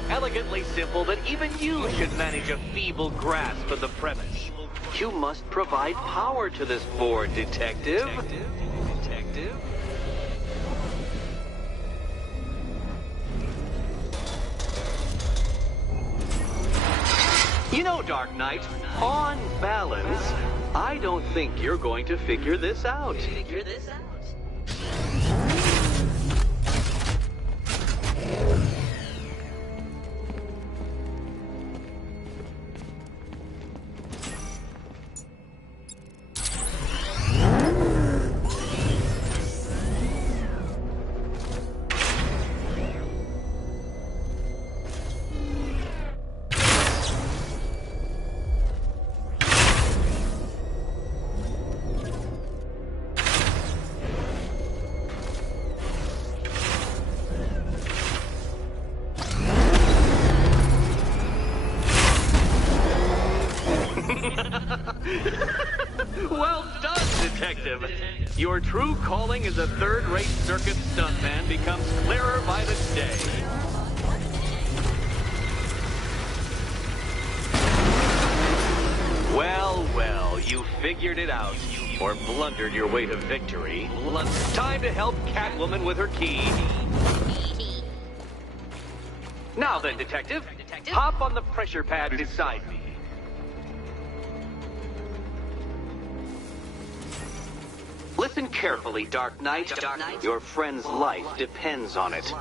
Elegantly simple that even you should manage a feeble grasp of the premise. You must provide power to this board, Detective. You know, Dark Knight, on balance, I don't think you're going to figure this out. Well done, Detective. Your true calling as a third-rate circus stuntman becomes clearer by the day. Well, you figured it out. Or blundered your way to victory. Time to help Catwoman with her key. Now then, Detective, hop on the pressure pad beside me. Listen carefully, Dark Knight. Your friend's life depends on it.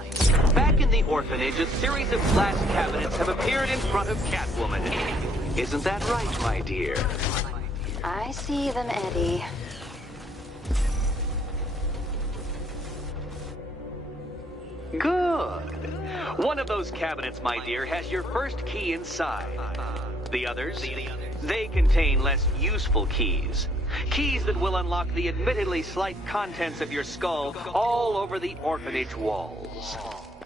Back in the orphanage, a series of glass cabinets have appeared in front of Catwoman. Isn't that right, my dear? I see them, Eddie. Good. One of those cabinets, my dear, has your first key inside. The others, they contain less useful keys. Keys that will unlock the admittedly slight contents of your skull all over the orphanage walls.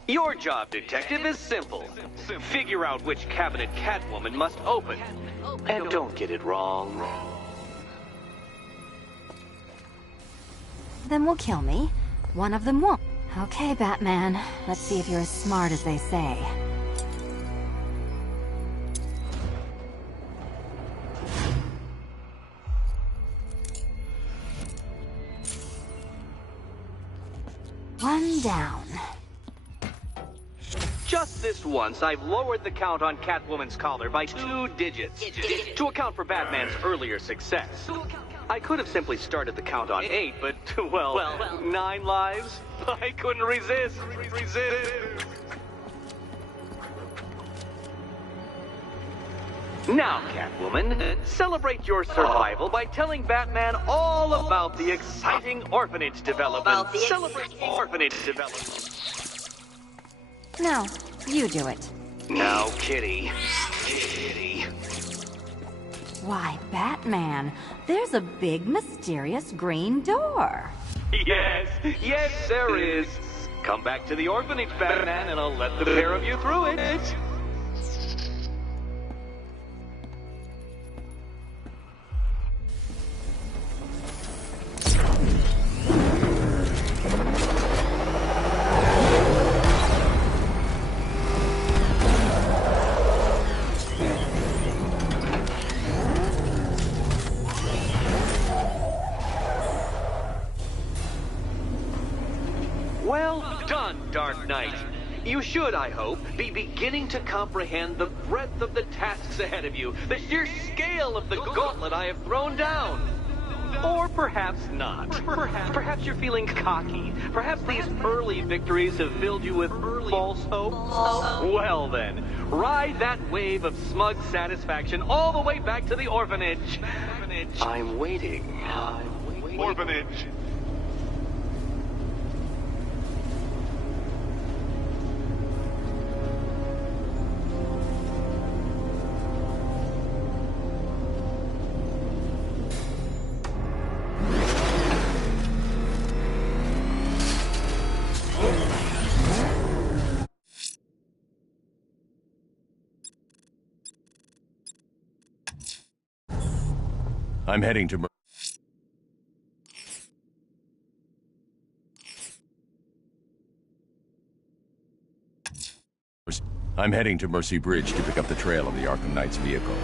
Your job, Detective, is simple. Figure out which cabinet Catwoman must open. And don't get it wrong. Them will kill me. One of them won't. Okay, Batman. Let's see if you're as smart as they say. one down. Just this once, I've lowered the count on Catwoman's collar by 2 digits to account for Batman's earlier success. I could have simply started the count on 8, but, well, 9 lives? I couldn't resist. Now, Catwoman, celebrate your survival by telling Batman all about the exciting orphanage development. Celebrate orphanage development. No, you do it. Now, Kitty. Kitty. Why, Batman, there's a big, mysterious green door. Yes, there is. Come back to the orphanage, Batman, and I'll let the pair of you through it. Well done, Dark Knight. You should, I hope, be beginning to comprehend the breadth of the tasks ahead of you, the sheer scale of the gauntlet I have thrown down. Or perhaps not. Perhaps you're feeling cocky. Perhaps these early victories have filled you with false hope. Well then, ride that wave of smug satisfaction all the way back to the orphanage. I'm waiting. Orphanage. I'm heading to... I'm heading to Mercy Bridge to pick up the trail of the Arkham Knight's vehicle.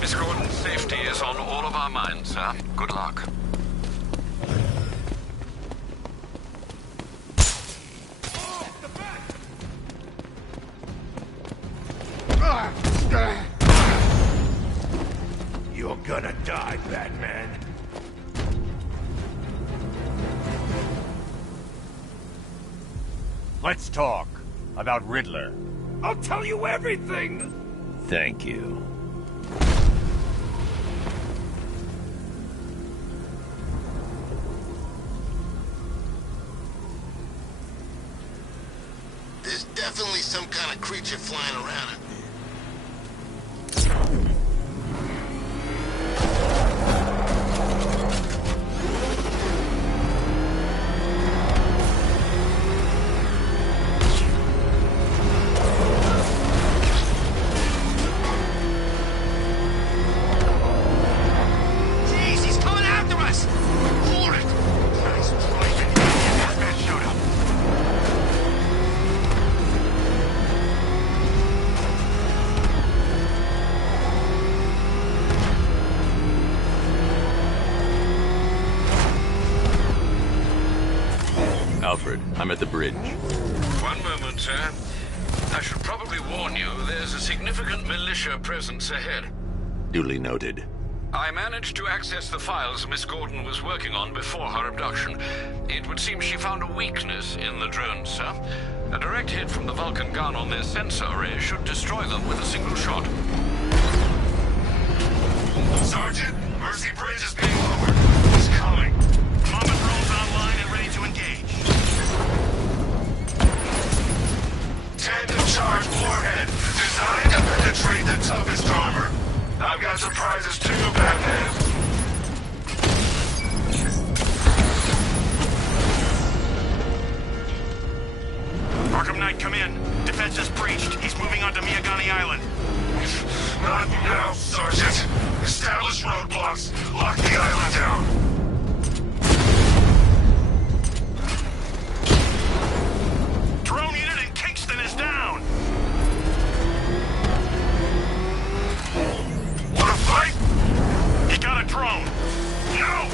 Miss Gordon's safety is on all of our minds, sir. Good luck. You're gonna die, Batman. Let's talk about Riddler. I'll tell you everything! Thank you. There's definitely some kind of creature flying around in here. Alfred, I'm at the bridge. One moment, sir. I should probably warn you, there's a significant militia presence ahead. Duly noted. I managed to access the files Miss Gordon was working on before her abduction. It would seem she found a weakness in the drones, sir. A direct hit from the Vulcan gun on their sensor array should destroy them with a single shot. Sergeant, Mercy Bridge is being lowered. He's coming. Common drones online and ready to engage. Tandem charge warhead, designed to penetrate the toughest armor. I've got surprises too, Batman. Arkham Knight, come in. Defense is breached. He's moving onto Miyagani Island. Not now, Sergeant. Establish roadblocks. Lock the island down. Drone unit in Kingston is down. Want to fight? He got a drone. No!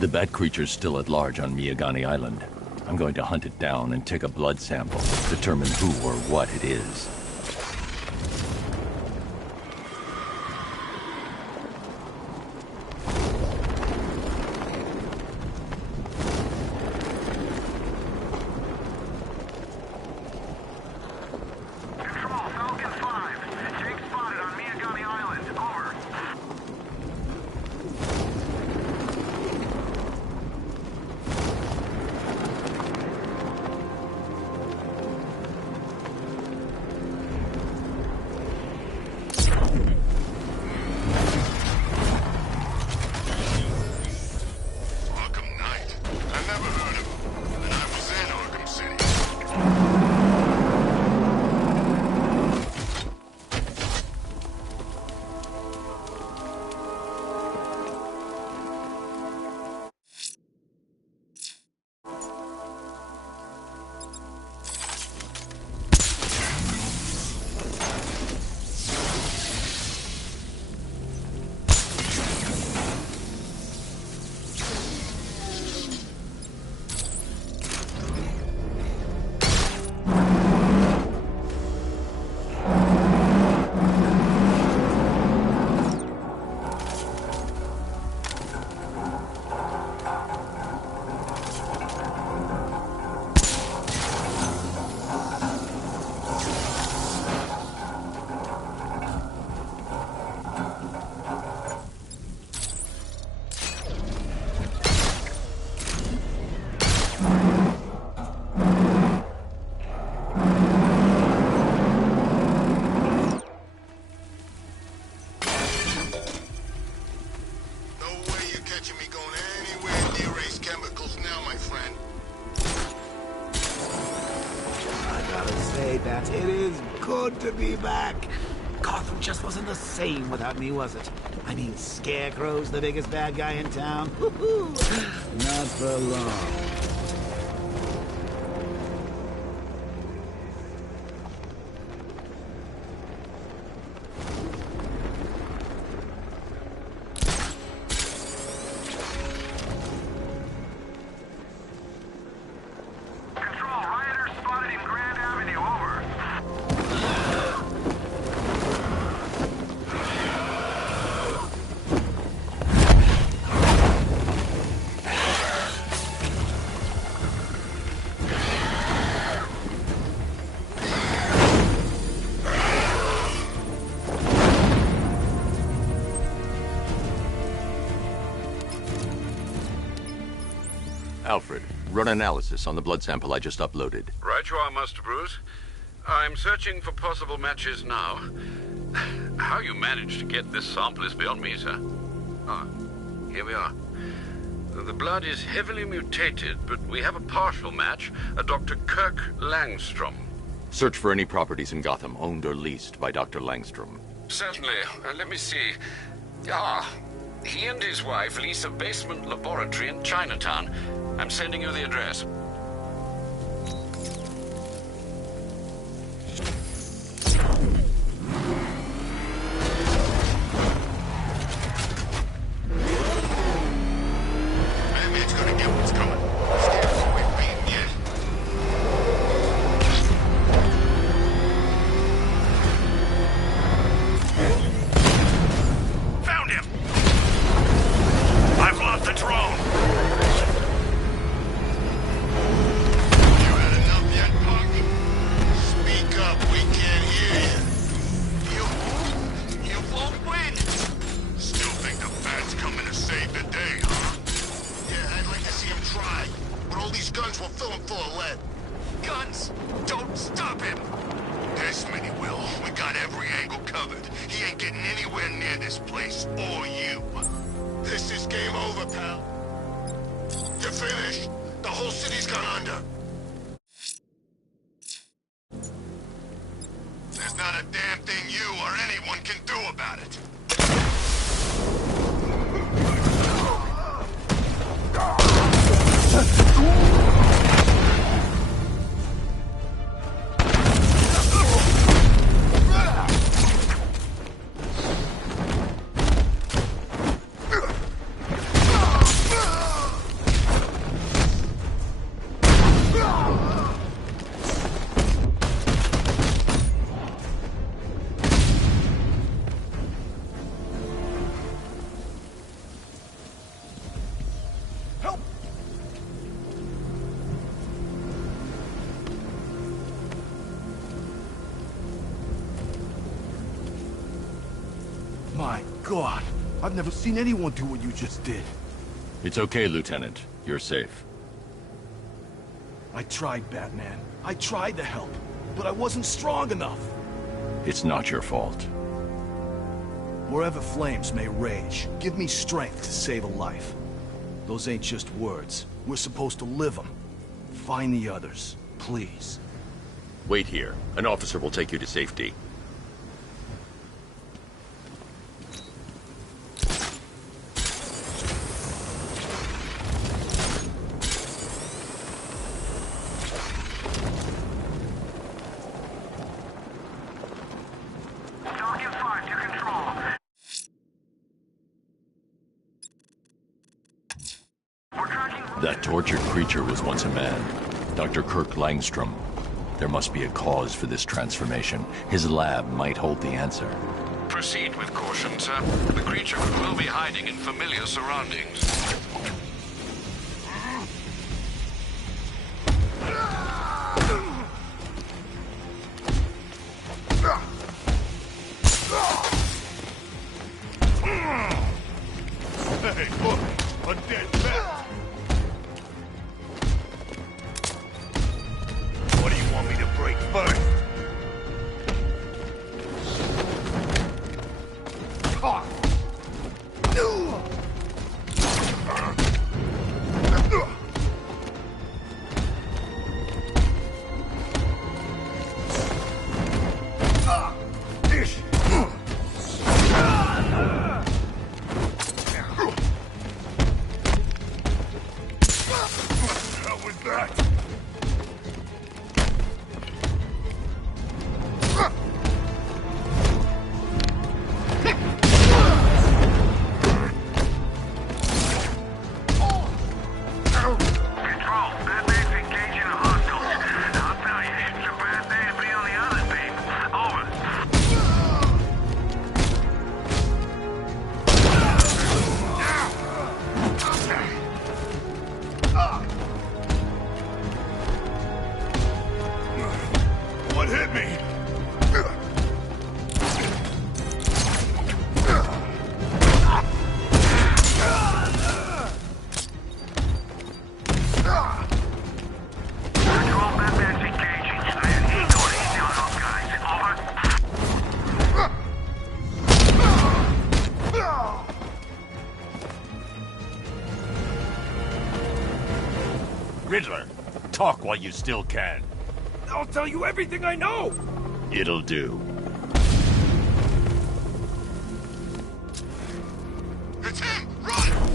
The bat creature's still at large on Miyagani Island. I'm going to hunt it down and take a blood sample, determine who or what it is. It is good to be back. Gotham just wasn't the same without me, was it? I mean, Scarecrow's the biggest bad guy in town. Not for long. Alfred, run analysis on the blood sample I just uploaded. Right you are, Master Bruce. I'm searching for possible matches now. How you managed to get this sample is beyond me, sir. Ah, here we are. The blood is heavily mutated, but we have a partial match, a Dr. Kirk Langstrom. Search for any properties in Gotham owned or leased by Dr. Langstrom. Certainly. Let me see. Ah, he and his wife lease a basement laboratory in Chinatown. I'm sending you the address. That man's gonna get what's coming. Scares away from him yet. Found him! I've lost the drone! Guns will fill him full of lead. Guns! Don't stop him! This many will. We got every angle covered. He ain't getting anywhere near this place, or you. This is game over, pal. You're finished. The whole city's gone under. There's not a damn thing you or anyone can do about it. God! I've never seen anyone do what you just did. It's okay, Lieutenant. You're safe. I tried, Batman. I tried to help, but I wasn't strong enough. It's not your fault. Wherever flames may rage, give me strength to save a life. Those ain't just words. We're supposed to live them. Find the others, please. Wait here. An officer will take you to safety. That tortured creature was once a man. Dr. Kirk Langstrom. There must be a cause for this transformation. His lab might hold the answer. Proceed with caution, sir. The creature could well be hiding in familiar surroundings. Hey, look! A dead bat! What do you want me to break first? Riddler, talk while you still can. I'll tell you everything I know! It'll do. It's him! Run!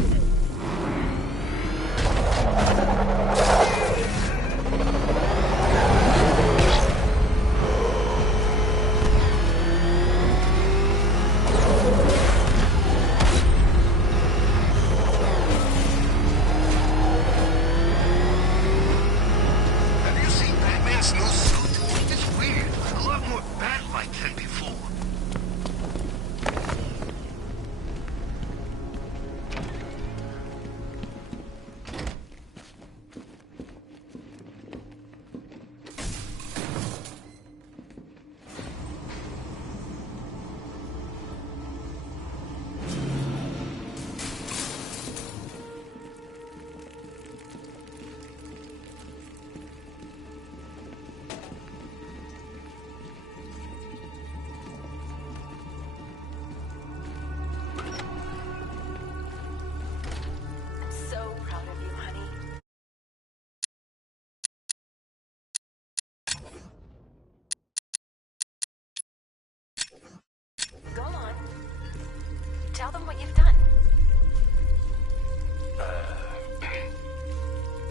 Tell them what you've done.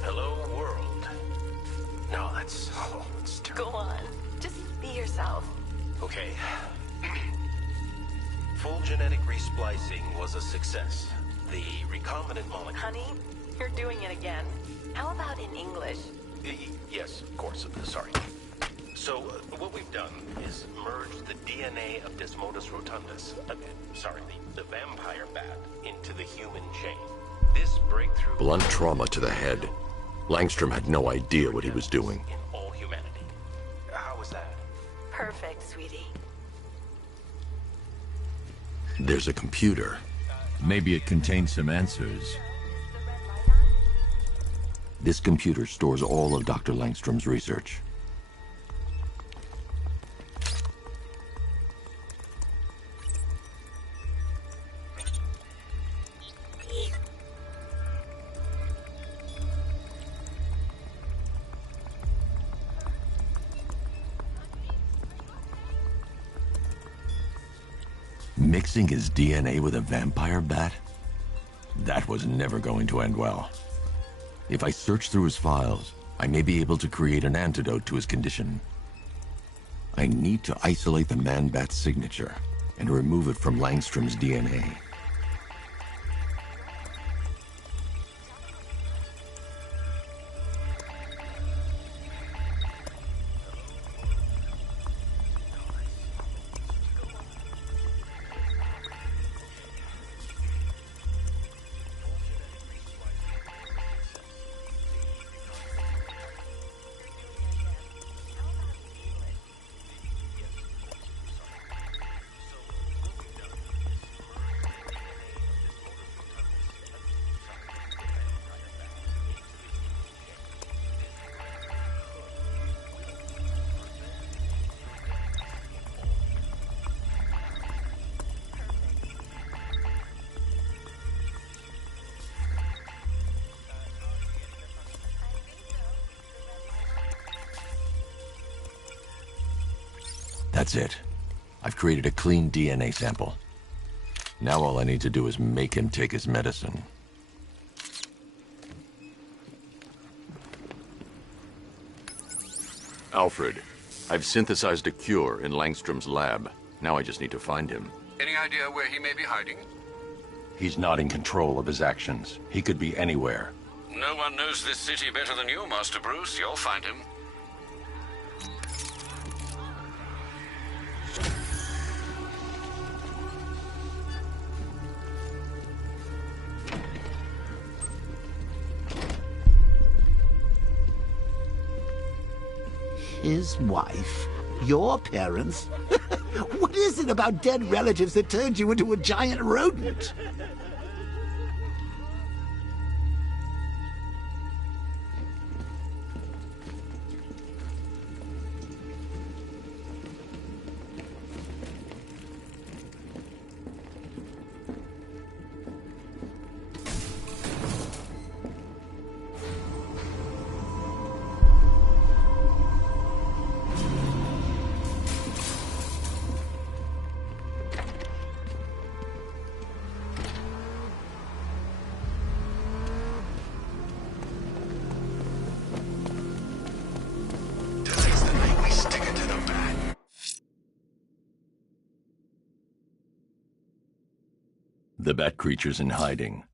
Hello, world. No, that's terrible. Go on. Just be yourself. Okay. Full genetic resplicing was a success. The recombinant molecule... Honey, you're doing it again. How about in English? Yes, of course. Sorry. So, what we've done is merged the DNA of Desmodus rotundus, the vampire bat, into the human chain. This breakthrough... Blunt trauma to the head. Langstrom had no idea what he was doing. ...in all humanity. How was that? Perfect, sweetie. There's a computer. Maybe it contains some answers. This computer stores all of Dr. Langstrom's research. Mixing his DNA with a vampire bat? That was never going to end well. If I search through his files, I may be able to create an antidote to his condition. I need to isolate the man-bat's signature and remove it from Langstrom's DNA. That's it. I've created a clean DNA sample. Now all I need to do is make him take his medicine. Alfred, I've synthesized a cure in Langstrom's lab. Now I just need to find him. Any idea where he may be hiding? He's not in control of his actions. He could be anywhere. No one knows this city better than you, Master Bruce. You'll find him. His wife? Your parents? What is it about dead relatives that turned you into a giant rodent? The bat creature's in hiding.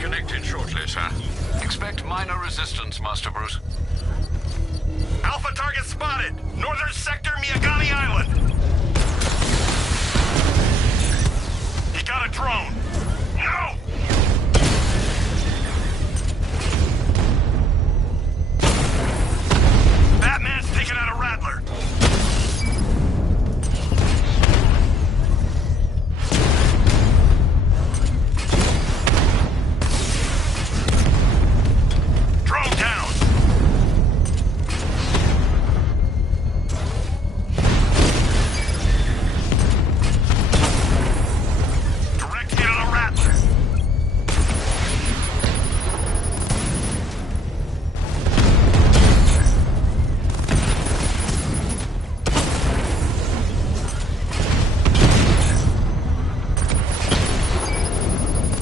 reconnected shortly, sir. Expect minor resistance, Master Bruce. Alpha target spotted! Northern sector, Miyagani Island! He got a drone! No! Batman's taking out a Rattler! Drone down! Direct hit on a Rattler!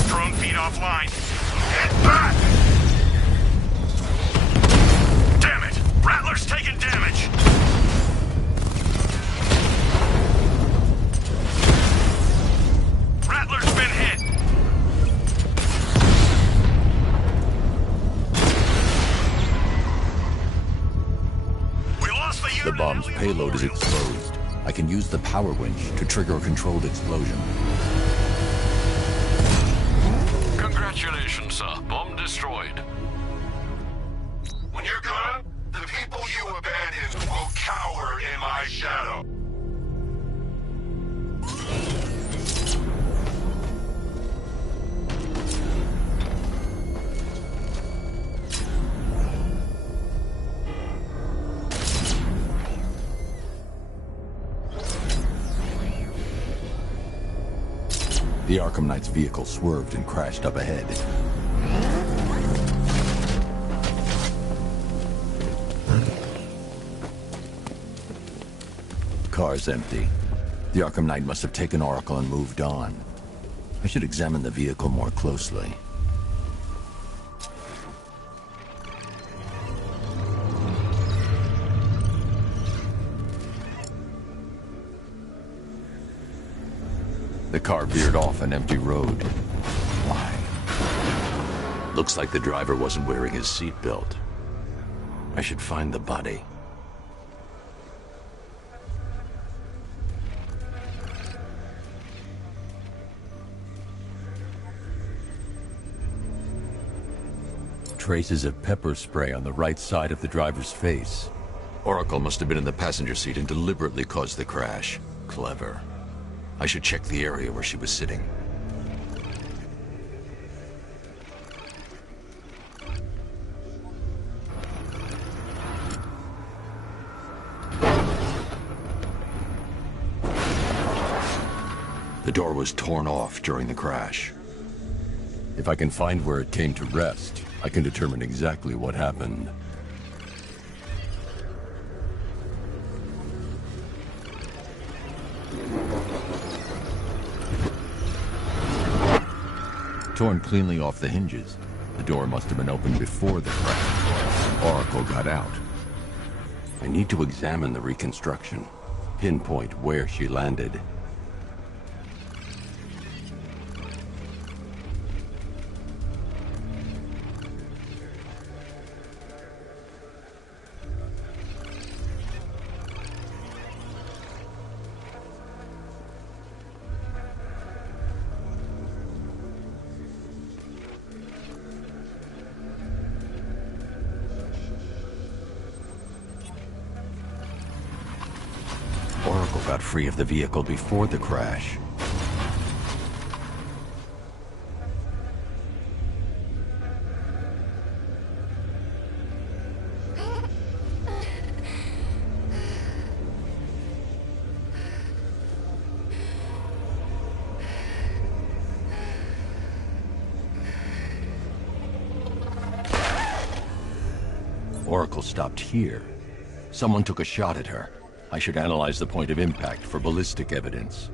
Drone feed offline. Hit back! Damn it! Rattler's taking damage! Rattler's been hit! We lost the unit! The bomb's payload is exposed. I can use the power winch to trigger a controlled explosion. Congratulations, sir. Bomb destroyed. When you're gone, the people you abandoned will cower in my shadow. The Arkham Knight's vehicle swerved and crashed up ahead. Car's empty. The Arkham Knight must have taken Oracle and moved on. I should examine the vehicle more closely. The car veered off an empty road. Why? Looks like the driver wasn't wearing his seatbelt. I should find the body. Traces of pepper spray on the right side of the driver's face. Oracle must have been in the passenger seat and deliberately caused the crash. Clever. I should check the area where she was sitting. The door was torn off during the crash. If I can find where it came to rest, I can determine exactly what happened. Torn cleanly off the hinges. The door must have been opened before the crash. Oracle got out. I need to examine the reconstruction, pinpoint where she landed. Oracle got free of the vehicle before the crash. Oracle stopped here. Someone took a shot at her. I should analyze the point of impact for ballistic evidence.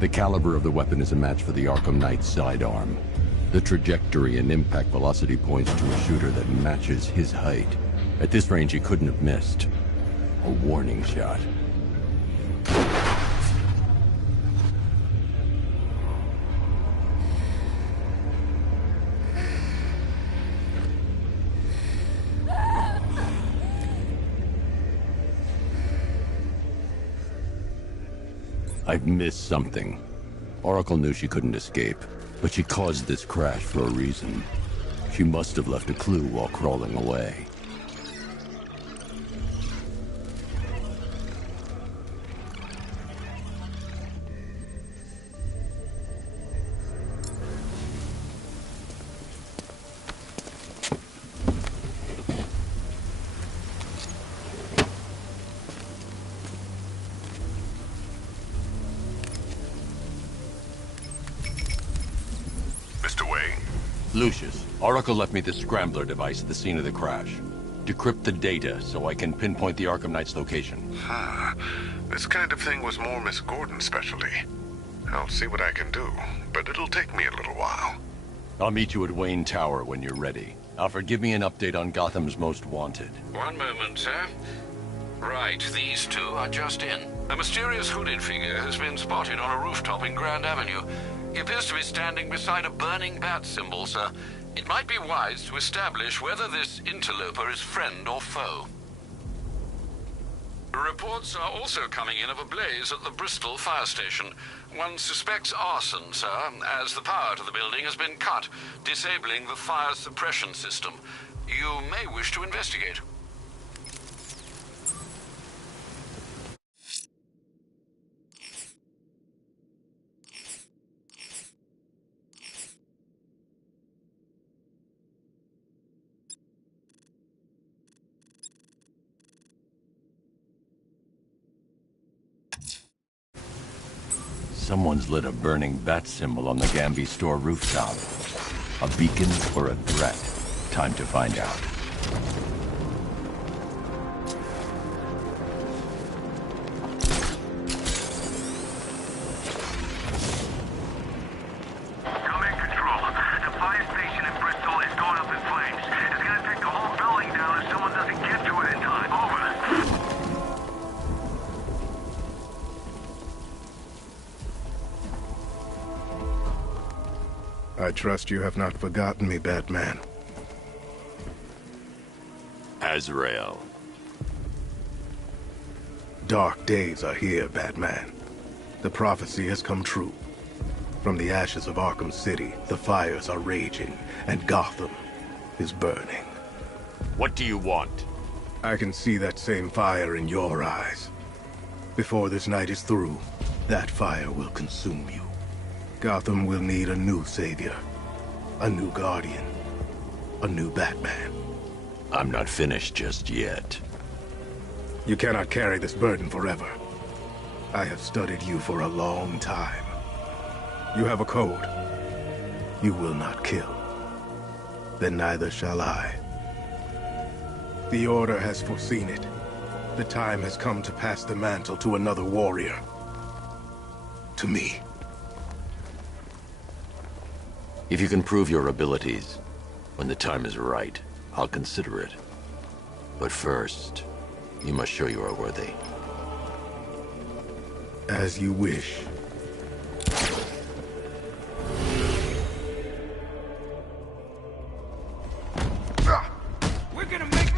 The caliber of the weapon is a match for the Arkham Knight's sidearm. The trajectory and impact velocity points to a shooter that matches his height. At this range, he couldn't have missed. A warning shot. I've missed something. Oracle knew she couldn't escape, but she caused this crash for a reason. She must have left a clue while crawling away. Lucius, Oracle left me the scrambler device at the scene of the crash. Decrypt the data so I can pinpoint the Arkham Knight's location. This kind of thing was more Miss Gordon's specialty. I'll see what I can do, but it'll take me a little while. I'll meet you at Wayne Tower when you're ready. Alfred, give me an update on Gotham's Most Wanted. One moment, sir. Right, these two are just in. A mysterious hooded figure has been spotted on a rooftop in Grand Avenue. He appears to be standing beside a burning bat symbol, sir. It might be wise to establish whether this interloper is friend or foe. Reports are also coming in of a blaze at the Bristol fire station. One suspects arson, sir, as the power to the building has been cut, disabling the fire suppression system. You may wish to investigate. Someone's lit a burning bat symbol on the Gamby store rooftop. A beacon or a threat? Time to find out. Command Control. The fire station in Bristol is going up in flames. It's gonna take the whole building down if someone doesn't get to it in time. Over. I trust you have not forgotten me, Batman. Azrael. Dark days are here, Batman. The prophecy has come true. From the ashes of Arkham City, the fires are raging, and Gotham is burning. What do you want? I can see that same fire in your eyes. Before this night is through, that fire will consume you. Gotham will need a new savior, a new guardian, a new Batman. I'm not finished just yet. You cannot carry this burden forever. I have studied you for a long time. You have a code. You will not kill. Then neither shall I. The Order has foreseen it. The time has come to pass the mantle to another warrior. To me. If you can prove your abilities, when the time is right, I'll consider it. But first, you must show you are worthy. As you wish. We're gonna make...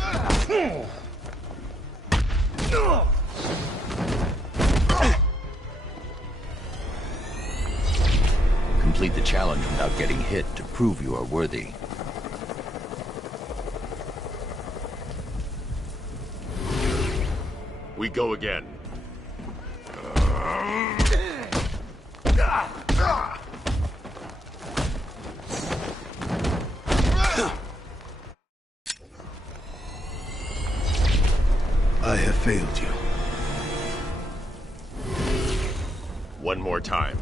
Complete the challenge without getting hit to prove you are worthy. We go again. I have failed you. One more time.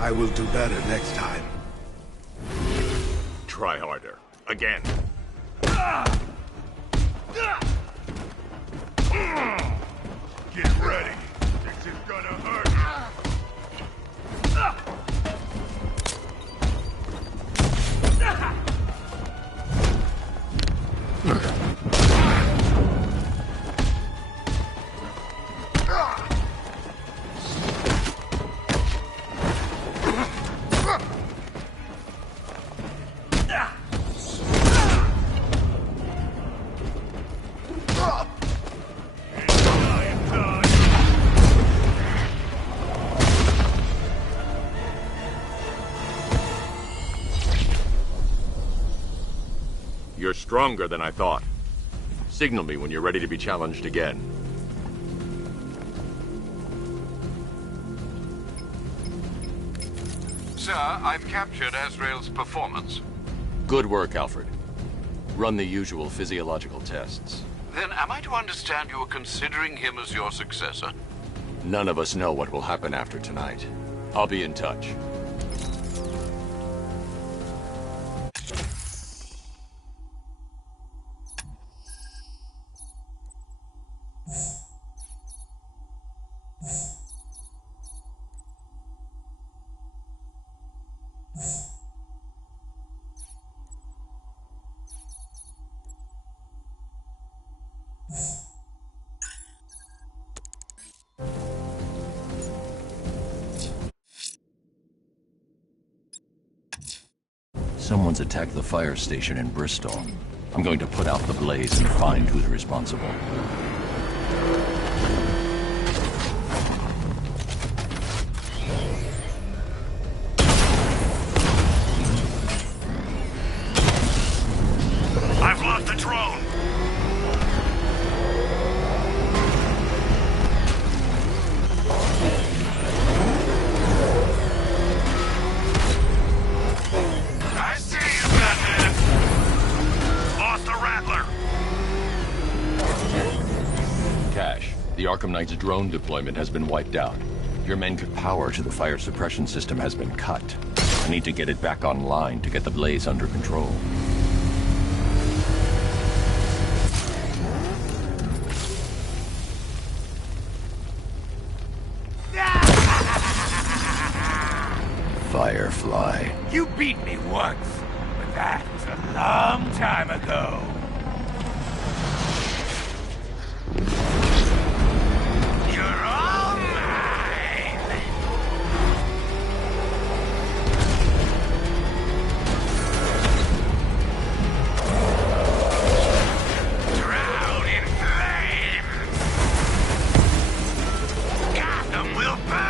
I will do better next time. Try harder. Again. Get ready. This is gonna hurt. You're stronger than I thought. Signal me when you're ready to be challenged again. Sir, I've captured Azrael's performance. Good work, Alfred. Run the usual physiological tests. Then am I to understand you are considering him as your successor? None of us know what will happen after tonight. I'll be in touch. Someone's attacked the fire station in Bristol. I'm going to put out the blaze and find who's responsible. I've lost the drone! I see you, Batman! Lost the Rattler! Cash, the Arkham Knight's drone deployment has been wiped out. Your men could power to the fire suppression system has been cut. I need to get it back online to get the blaze under control. Firefly. You beat me once, but that was a long time ago. You're all mine! Drown in flames! Gotham will burn!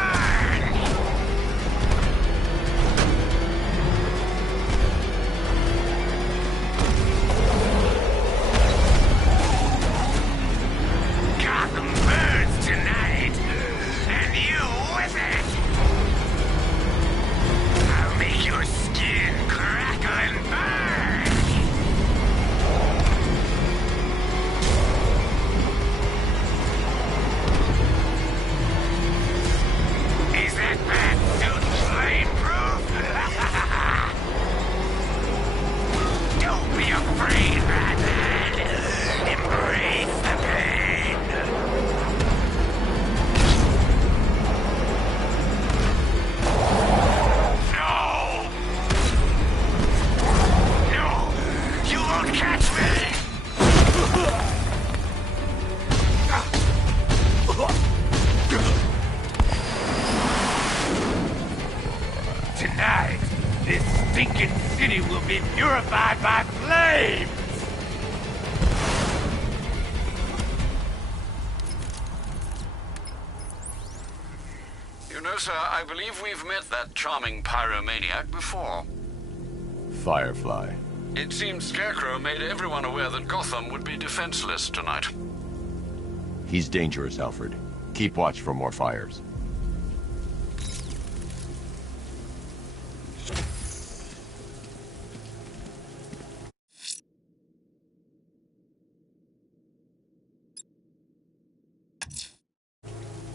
Tonight, this stinking city will be purified by flames! You know, sir, I believe we've met that charming pyromaniac before. Firefly. It seems Scarecrow made everyone aware that Gotham would be defenseless tonight. He's dangerous, Alfred. Keep watch for more fires.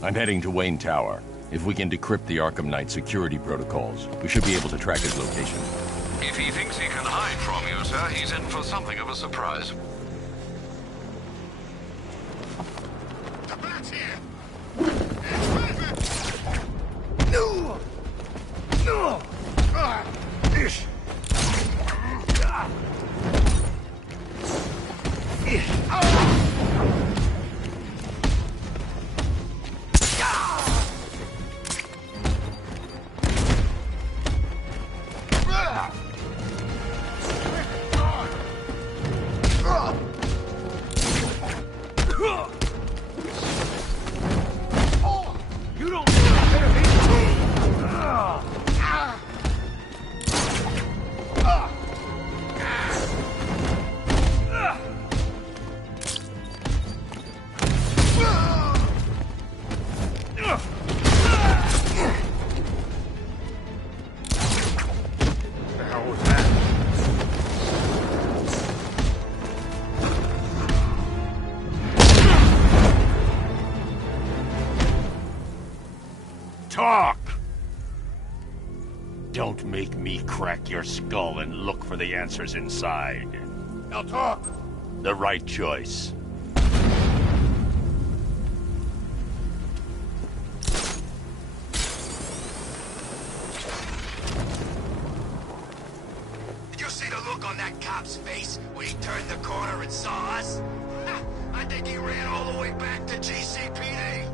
I'm heading to Wayne Tower. If we can decrypt the Arkham Knight security protocols, we should be able to track his location. If he thinks he can hide from you, sir, he's in for something of a surprise. The bat's here! No! No! Ish! You don't better be. The hell was that? Talk! Don't make me crack your skull and look for the answers inside. Now talk! The right choice. Did you see the look on that cop's face when he turned the corner and saw us? Ha! I think he ran all the way back to GCPD.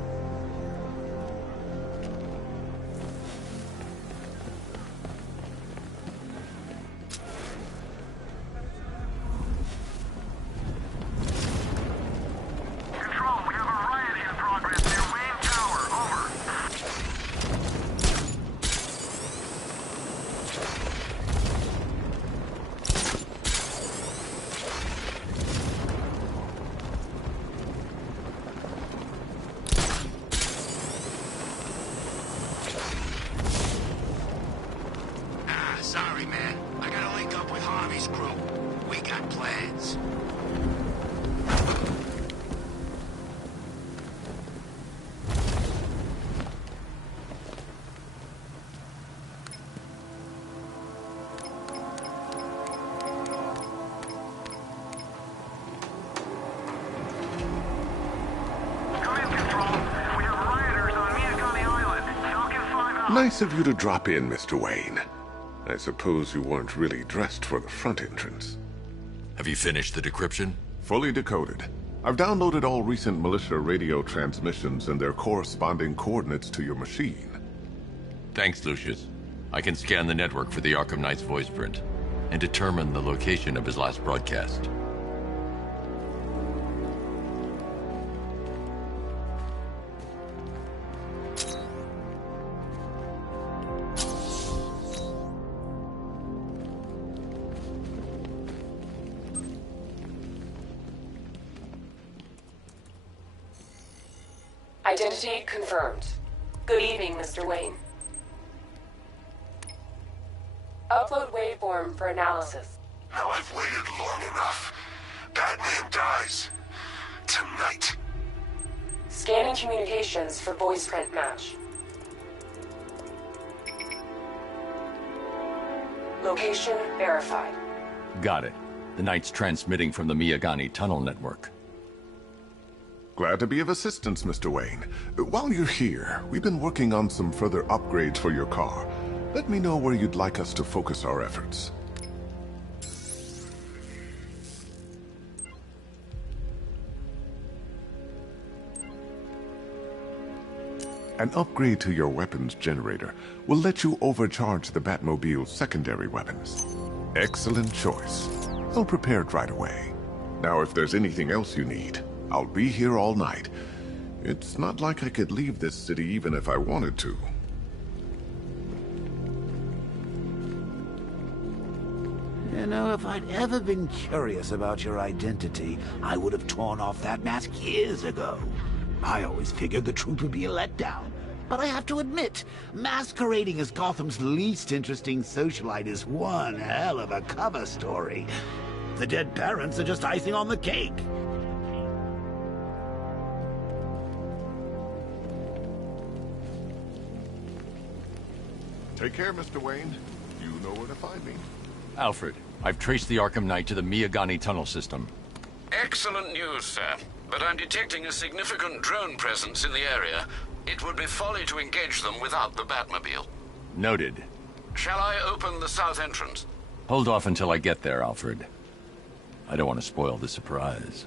Sorry, man. I gotta link up with Harvey's crew. We got plans. Nice of you to drop in, Mr. Wayne. I suppose you weren't really dressed for the front entrance. Have you finished the decryption? Fully decoded. I've downloaded all recent militia radio transmissions and their corresponding coordinates to your machine. Thanks, Lucius. I can scan the network for the Arkham Knight's voice print and determine the location of his last broadcast. Identity confirmed. Good evening, Mr. Wayne. Upload waveform for analysis. Now I've waited long enough. Batman dies. Tonight. Scanning communications for voice print match. Location verified. Got it. The Knight's transmitting from the Miyagani tunnel network. Glad to be of assistance, Mr. Wayne. While you're here, we've been working on some further upgrades for your car. Let me know where you'd like us to focus our efforts. An upgrade to your weapons generator will let you overcharge the Batmobile's secondary weapons. Excellent choice. I'll prepare it right away. Now, if there's anything else you need, I'll be here all night. It's not like I could leave this city even if I wanted to. You know, if I'd ever been curious about your identity, I would have torn off that mask years ago. I always figured the truth would be a letdown. But I have to admit, masquerading as Gotham's least interesting socialite is one hell of a cover story. The dead parents are just icing on the cake. Take care, Mr. Wayne. You know where to find me. Alfred, I've traced the Arkham Knight to the Miyagani tunnel system. Excellent news, sir. But I'm detecting a significant drone presence in the area. It would be folly to engage them without the Batmobile. Noted. Shall I open the south entrance? Hold off until I get there, Alfred. I don't want to spoil the surprise.